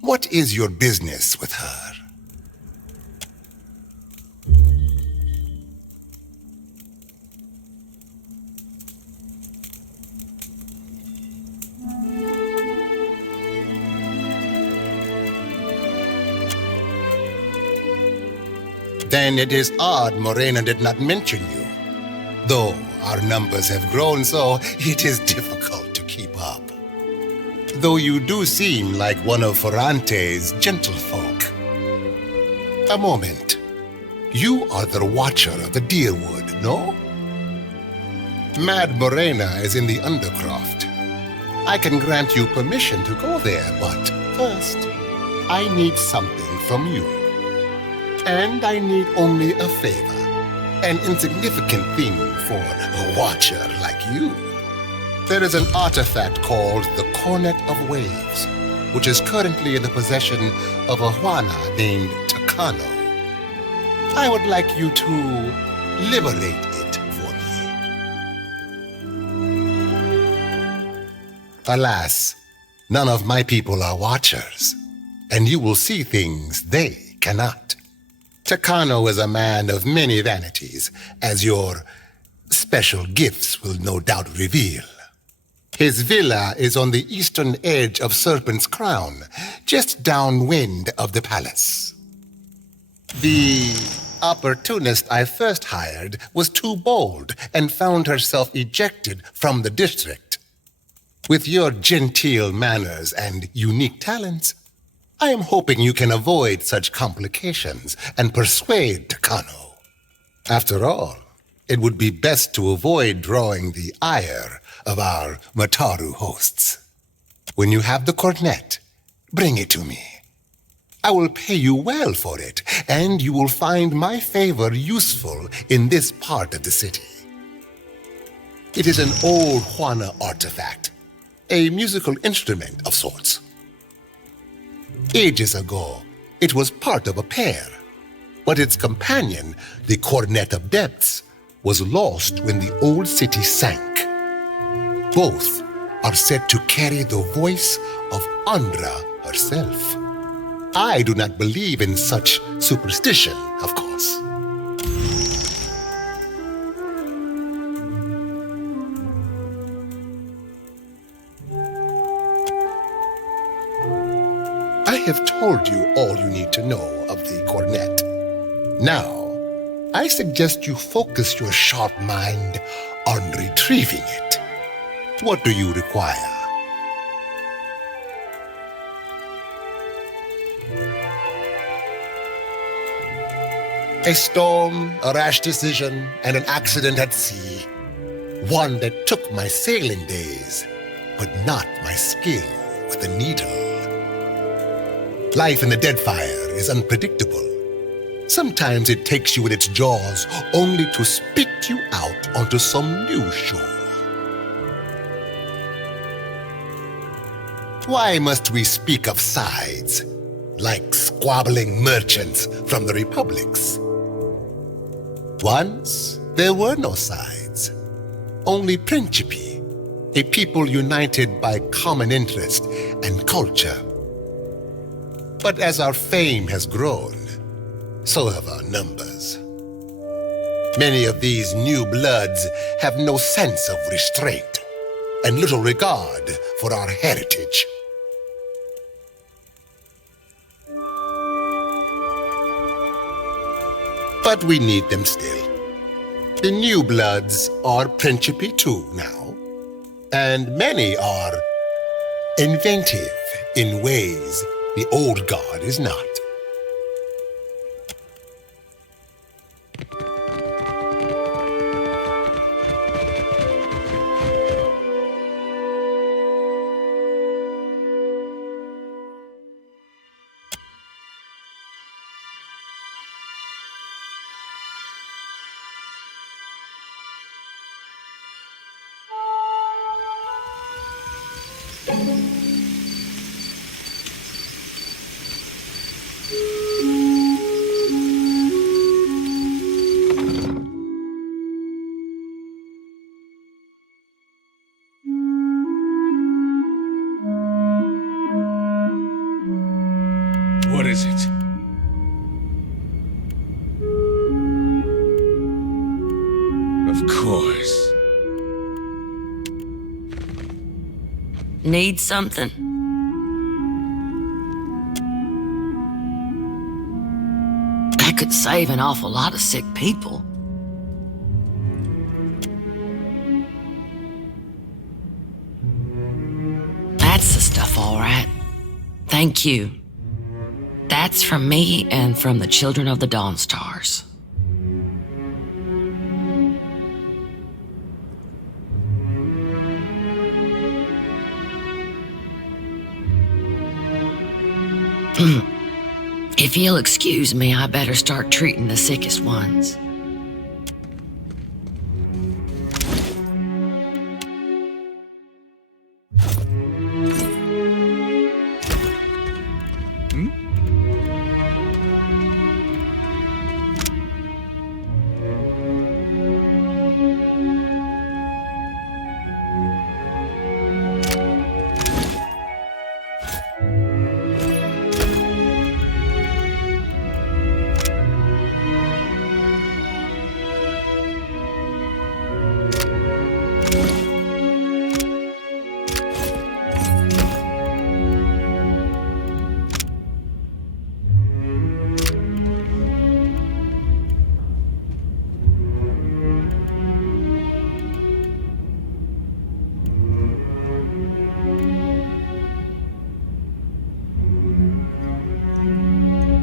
what is your business with her? Then it is odd Morena did not mention you. Though our numbers have grown so, it is difficult to keep up. Though you do seem like one of Ferrante's gentlefolk. A moment. You are the Watcher of the Deerwood, no? Mad Morena is in the Undercroft. I can grant you permission to go there, but first, I need something from you. And I need only a favor. An insignificant thing for a watcher like you. There is an artifact called the Cornet of Waves, which is currently in the possession of a Huana named Takano. I would like you to liberate it for me. Alas, none of my people are watchers, and you will see things they cannot. Takano is a man of many vanities, as your special gifts will no doubt reveal. His villa is on the eastern edge of Serpent's Crown, just downwind of the palace. The opportunist I first hired was too bold and found herself ejected from the district. With your genteel manners and unique talents, I am hoping you can avoid such complications and persuade Takano. After all, it would be best to avoid drawing the ire of our Mataru hosts. When you have the cornet, bring it to me. I will pay you well for it, and you will find my favor useful in this part of the city. It is an old Huana artifact, a musical instrument of sorts. Ages ago, it was part of a pair, but its companion, the Cornet of Depths, was lost when the old city sank. Both are said to carry the voice of Andra herself. I do not believe in such superstition, of course. I have told you all you need to know of the cornet. Now, I suggest you focus your sharp mind on retrieving it. What do you require? A storm, a rash decision, and an accident at sea. One that took my sailing days, but not my skill with a needle. Life in the Deadfire is unpredictable. Sometimes it takes you in its jaws only to spit you out onto some new shore. Why must we speak of sides, like squabbling merchants from the republics? Once, there were no sides, only Principi, a people united by common interest and culture. But as our fame has grown, so have our numbers. Many of these new bloods have no sense of restraint and little regard for our heritage. But we need them still. The new bloods are Principi too now, and many are inventive in ways the old guard is not. is it? Of course. Need something? That could save an awful lot of sick people. That's the stuff, all right. Thank you. That's from me and from the children of the Dawn Stars. If you'll excuse me, I better start treating the sickest ones.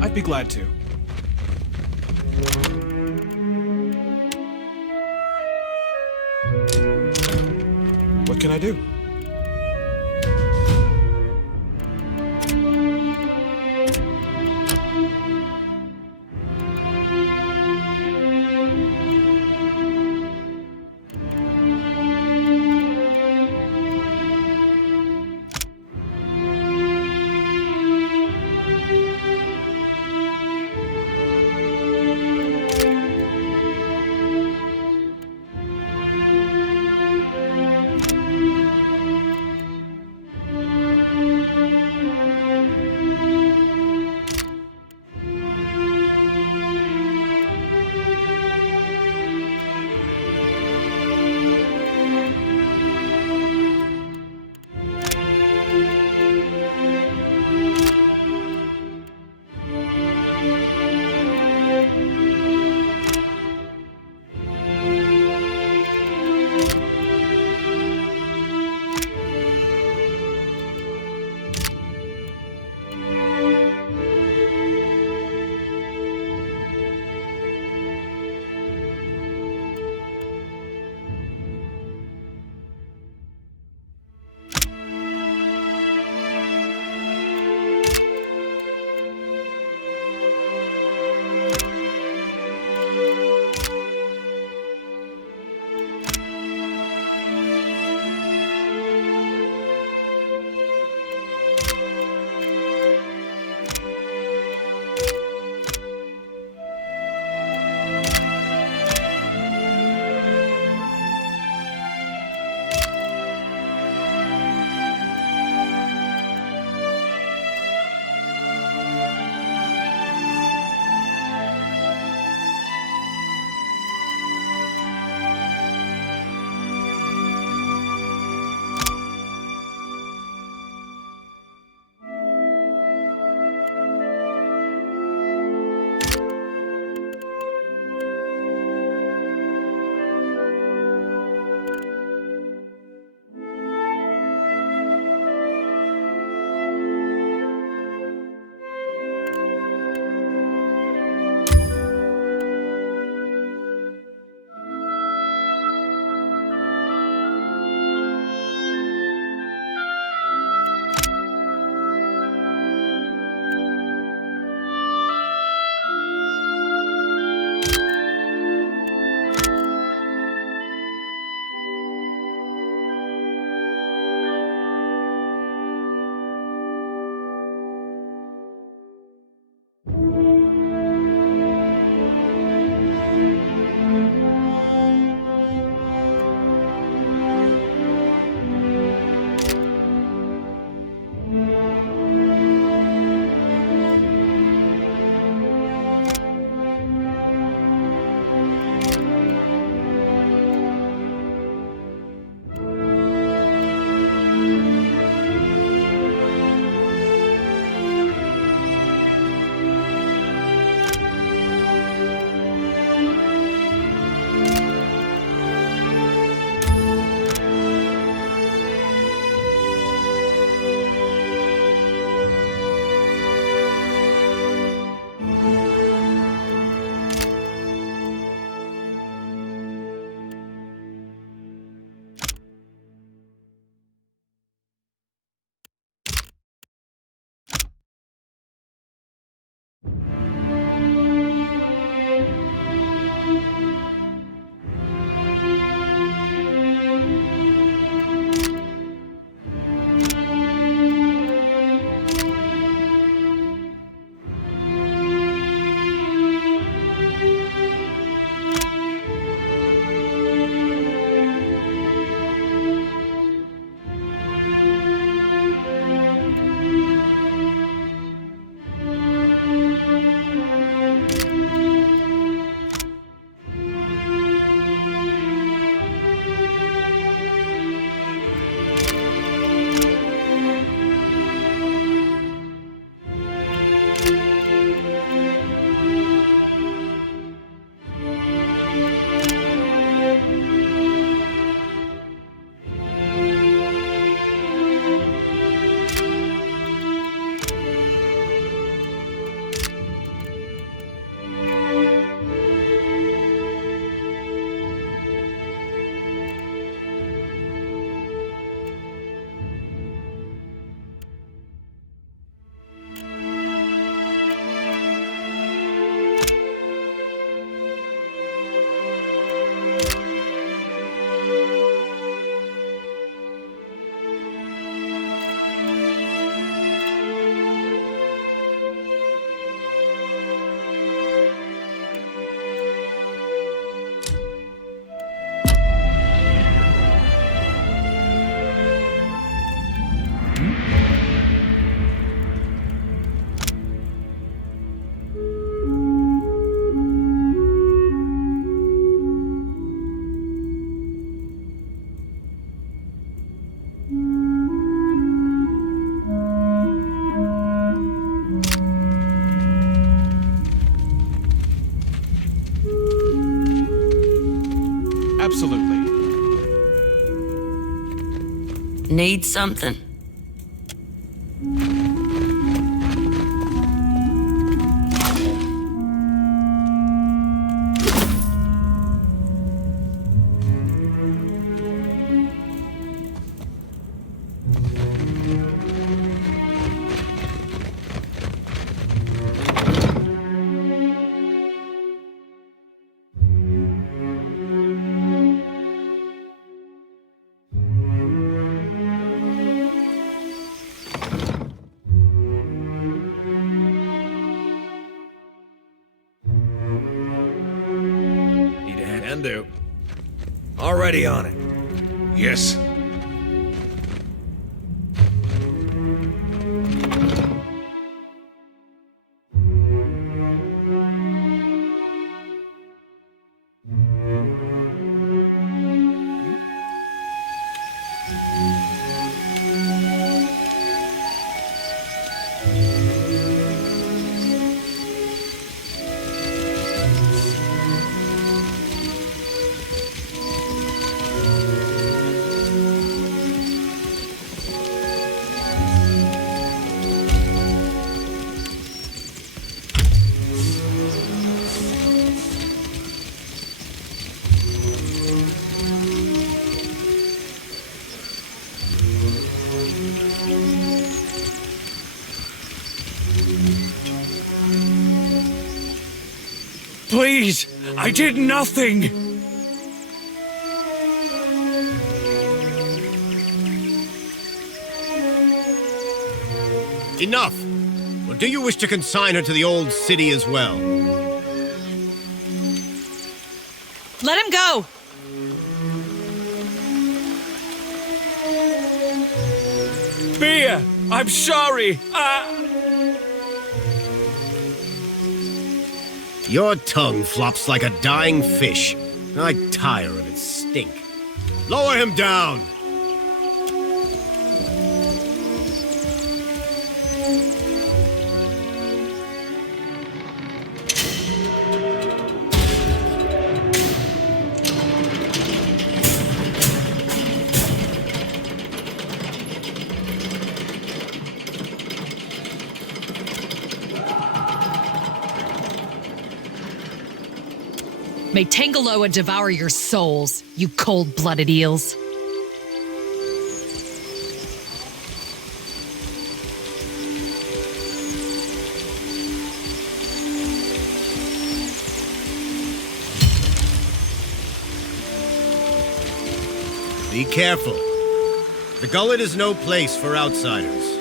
I'd be glad to. What can I do? Need something? Can do. Already on it. Yes. Please, I did nothing. Enough! Or do you wish to consign her to the old city as well? Let him go! Beer, I'm sorry. Your tongue flops like a dying fish. I tire of its stink. Lower him down! May Tangaloa devour your souls, you cold-blooded eels. Be careful. The Gullet is no place for outsiders.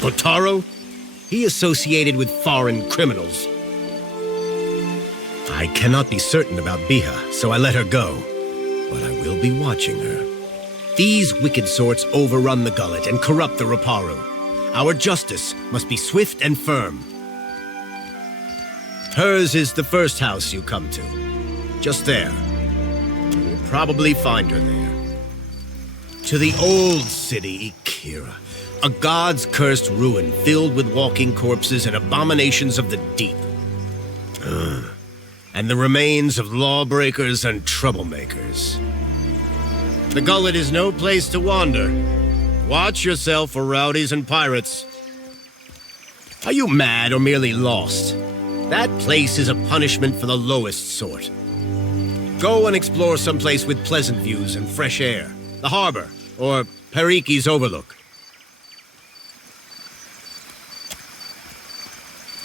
Otaro? He associated with foreign criminals. I cannot be certain about Biha, so I let her go. But I will be watching her. These wicked sorts overrun the Gullet and corrupt the Raparu. Our justice must be swift and firm. Hers is the first house you come to. Just there. You will probably find her there. To the old city, Ikira. A god's cursed ruin filled with walking corpses and abominations of the deep. And the remains of lawbreakers and troublemakers. The Gullet is no place to wander. Watch yourself for rowdies and pirates. Are you mad or merely lost? That place is a punishment for the lowest sort. Go and explore someplace with pleasant views and fresh air. The harbor, or Periki's Overlook.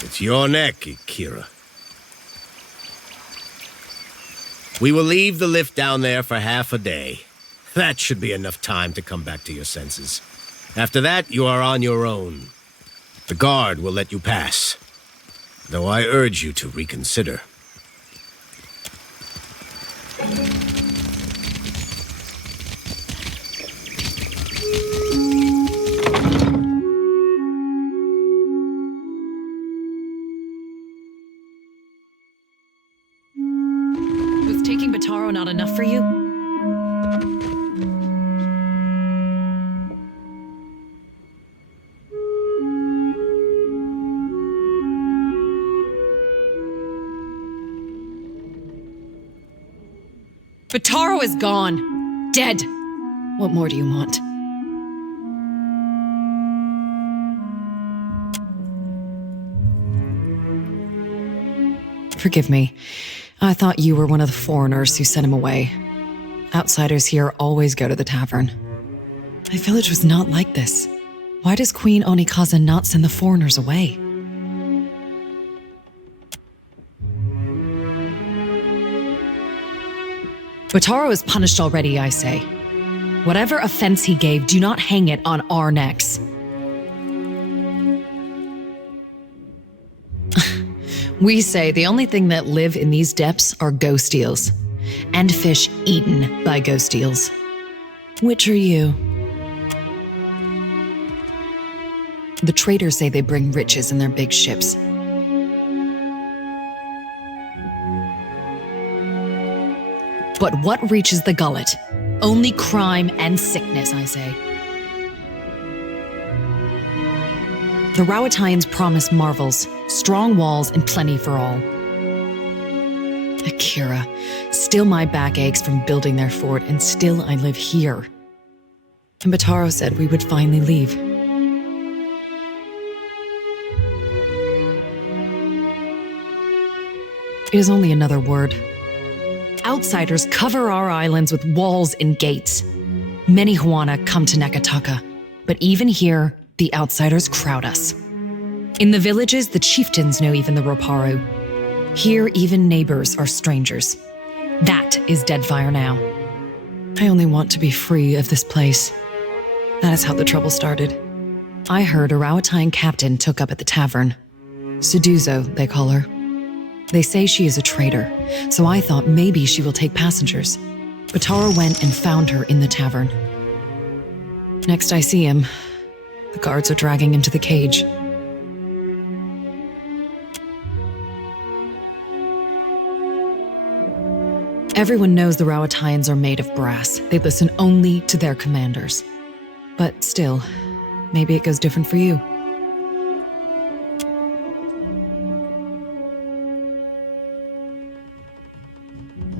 It's your neck, Ikira. We will leave the lift down there for half a day. That should be enough time to come back to your senses. After that, you are on your own. The guard will let you pass, though I urge you to reconsider. Was taking Bataro not enough for you? Bataro is gone. Dead. What more do you want? Forgive me. I thought you were one of the foreigners who sent him away. Outsiders here always go to the tavern. My village was not like this. Why does Queen Onikaza not send the foreigners away? Bataro is punished already, I say. Whatever offense he gave, do not hang it on our necks. We say the only thing that live in these depths are ghost eels, and fish eaten by ghost eels. Which are you? The traders say they bring riches in their big ships. But what reaches the gullet? Only crime and sickness, I say. The Rawatayans promise marvels, strong walls, and plenty for all. Akira, still my back aches from building their fort, and still I live here. And Bataro said we would finally leave. It is only another word. Outsiders cover our islands with walls and gates. Many Huana come to Neketaka, but even here, the outsiders crowd us. In the villages, the chieftains know even the Roparu. Here, even neighbors are strangers. That is Deadfire now. I only want to be free of this place. That is how the trouble started. I heard a Rawatayan captain took up at the tavern. Suduzo, they call her. They say she is a traitor, so I thought maybe she will take passengers. Bataro went and found her in the tavern. Next I see him, the guards are dragging him to the cage. Everyone knows the Rawatayans are made of brass. They listen only to their commanders. But still, maybe it goes different for you.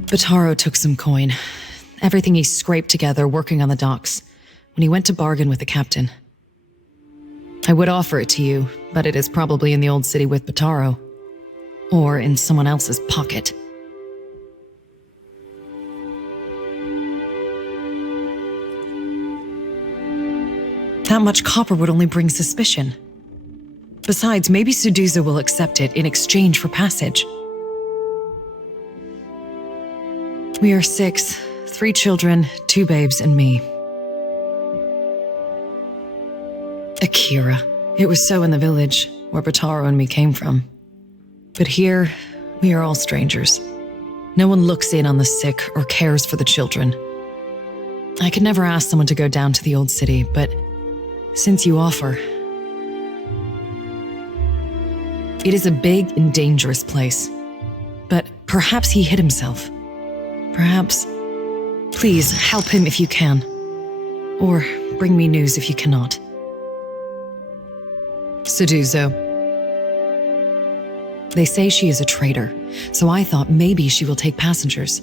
Bataro took some coin. Everything he scraped together working on the docks, when he went to bargain with the captain. I would offer it to you, but it is probably in the old city with Bataro. Or in someone else's pocket. That much copper would only bring suspicion. Besides, maybe Suduzo will accept it in exchange for passage. We are 6, 3 children, 2 babes, and me. Akira. It was so in the village, where Bataro and me came from. But here, we are all strangers. No one looks in on the sick or cares for the children. I could never ask someone to go down to the old city, but since you offer... It is a big and dangerous place. But perhaps he hid himself. Perhaps. Please, help him if you can. Or bring me news if you cannot. Suduzo. They say she is a traitor, so I thought maybe she will take passengers.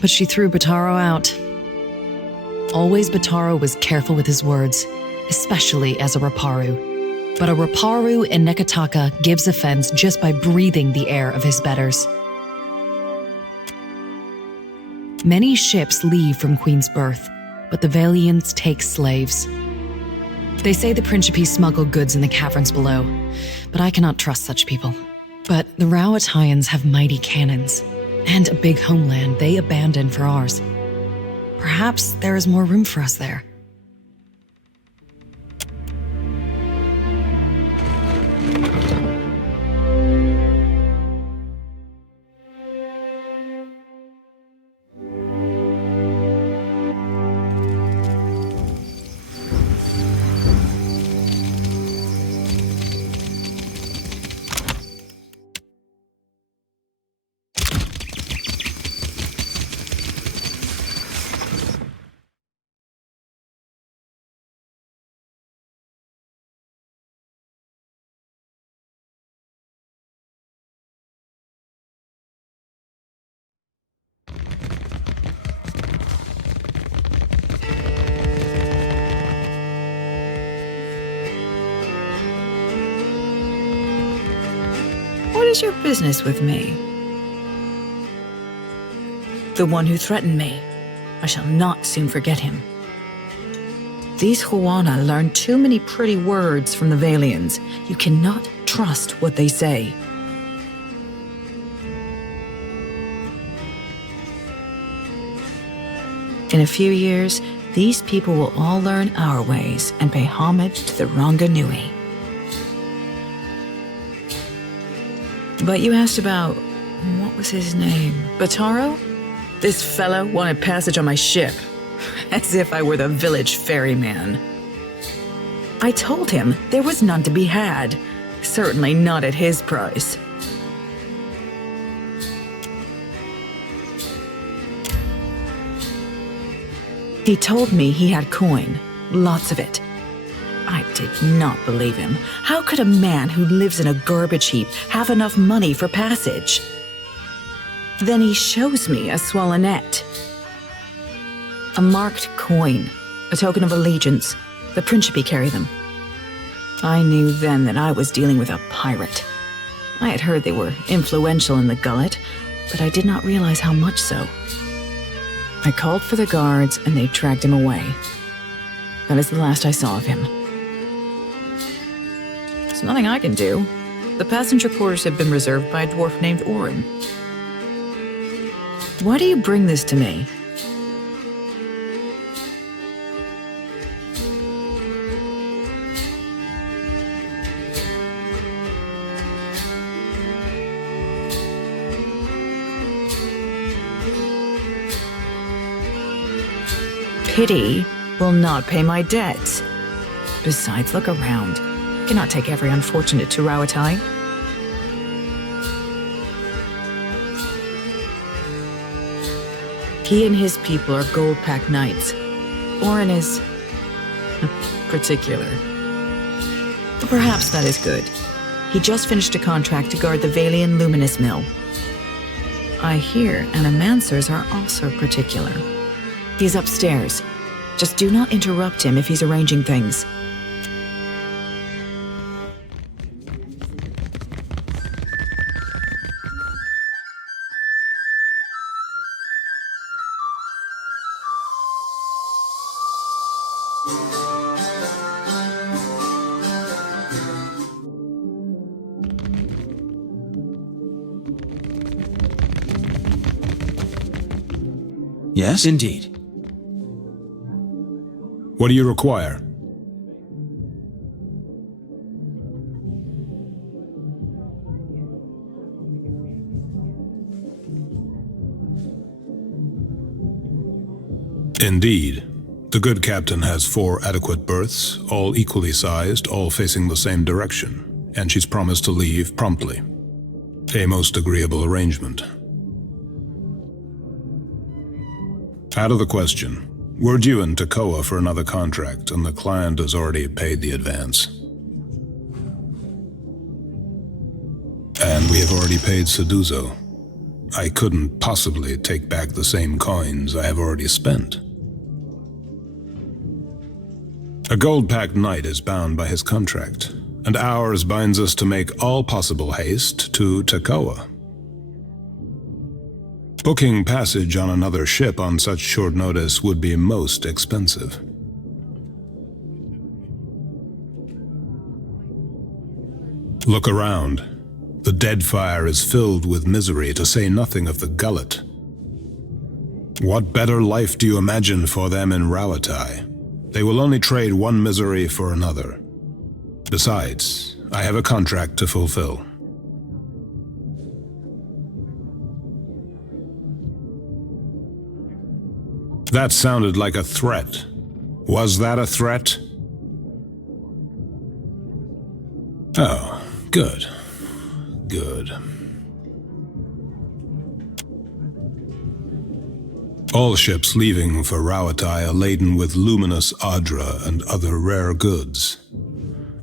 But she threw Bataro out. Always Bataro was careful with his words, especially as a Roparu. But a Roparu in Neketaka gives offense just by breathing the air of his betters. Many ships leave from Queen's Birth, but the Valians take slaves. They say the Principi smuggle goods in the caverns below, but I cannot trust such people. But the Rawatayans have mighty cannons, and a big homeland they abandoned for ours. Perhaps there is more room for us there. is your business with me? The one who threatened me. I shall not soon forget him. These Huana learn too many pretty words from the Valians. You cannot trust what they say. In a few years, these people will all learn our ways and pay homage to the Ranganui. But you asked about, what was his name? Bataro? This fellow wanted passage on my ship, as if I were the village ferryman. I told him there was none to be had, certainly not at his price. He told me he had coin, lots of it. I did not believe him. How could a man who lives in a garbage heap have enough money for passage? Then he shows me a swallonet. A marked coin, a token of allegiance. The Principi carry them. I knew then that I was dealing with a pirate. I had heard they were influential in the Gullet, but I did not realize how much so. I called for the guards and they dragged him away. That is the last I saw of him. There's nothing I can do. The passenger quarters have been reserved by a dwarf named Orin. Why do you bring this to me? Pity will not pay my debts. Besides, look around. I cannot take every unfortunate to Rauatai. He and his people are gold-packed knights. Orin is particular. But perhaps that is good. He just finished a contract to guard the Valian Luminous Mill. I hear animancers are also particular. He's upstairs. Just do not interrupt him if he's arranging things. Yes, indeed. What do you require? Indeed. The good captain has 4 adequate berths, all equally sized, all facing the same direction, and she's promised to leave promptly. A most agreeable arrangement. Out of the question. We're due in Tekoa for another contract, and the client has already paid the advance. And we have already paid Seduzo. I couldn't possibly take back the same coins I have already spent. A gold-packed knight is bound by his contract, and ours binds us to make all possible haste to Tekoa. Booking passage on another ship on such short notice would be most expensive. Look around. The Deadfire is filled with misery, to say nothing of the Gullet. What better life do you imagine for them in Rauatai? They will only trade one misery for another. Besides, I have a contract to fulfill. That sounded like a threat. Was that a threat? Oh, good. Good. All ships leaving for Rauatai are laden with luminous adra and other rare goods.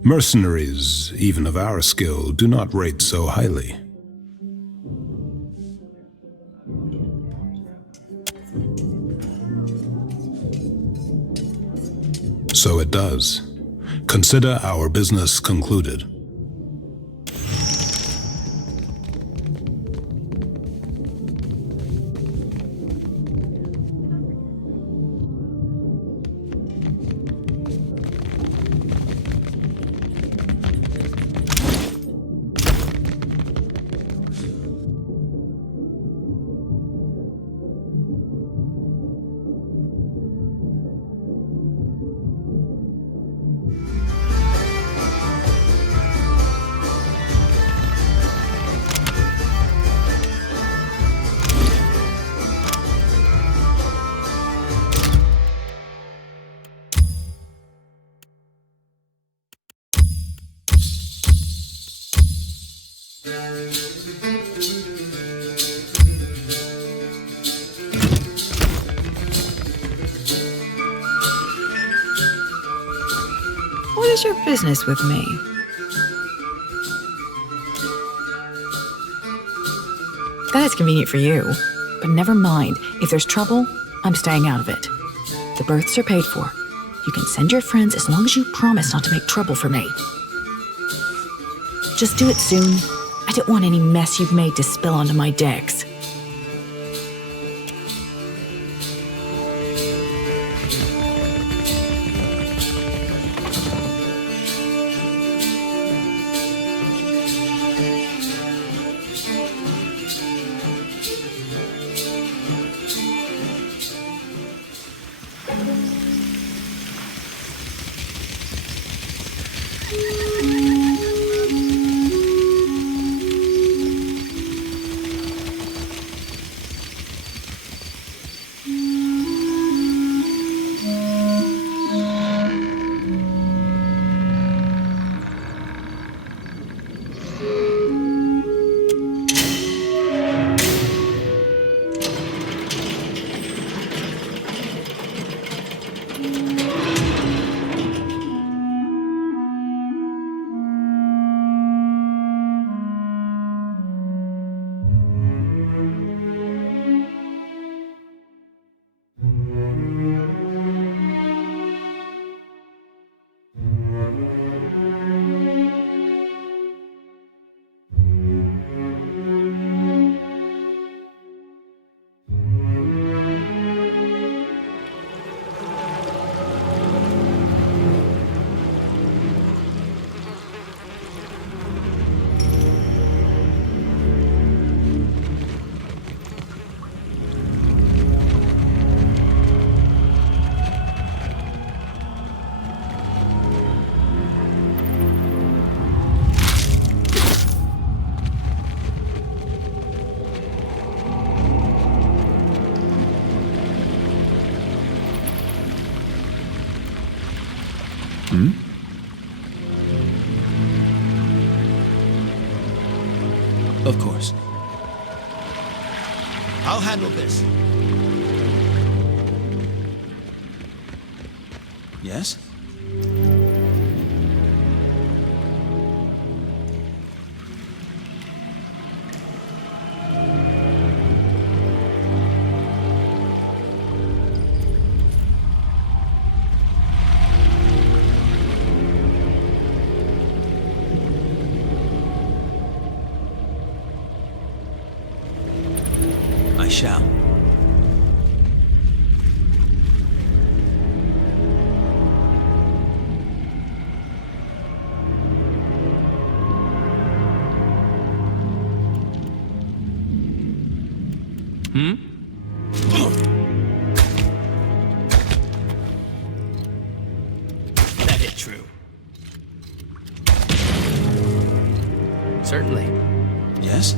Mercenaries, even of our skill, do not rate so highly. So it does. Consider our business concluded. What is your business with me? That is convenient for you. But never mind. If there's trouble, I'm staying out of it. The berths are paid for. You can send your friends as long as you promise not to make trouble for me. Just do it soon. I don't want any mess you've made to spill onto my decks. Of course. I'll handle this. Yes? I shall. That hit true. Certainly. Yes?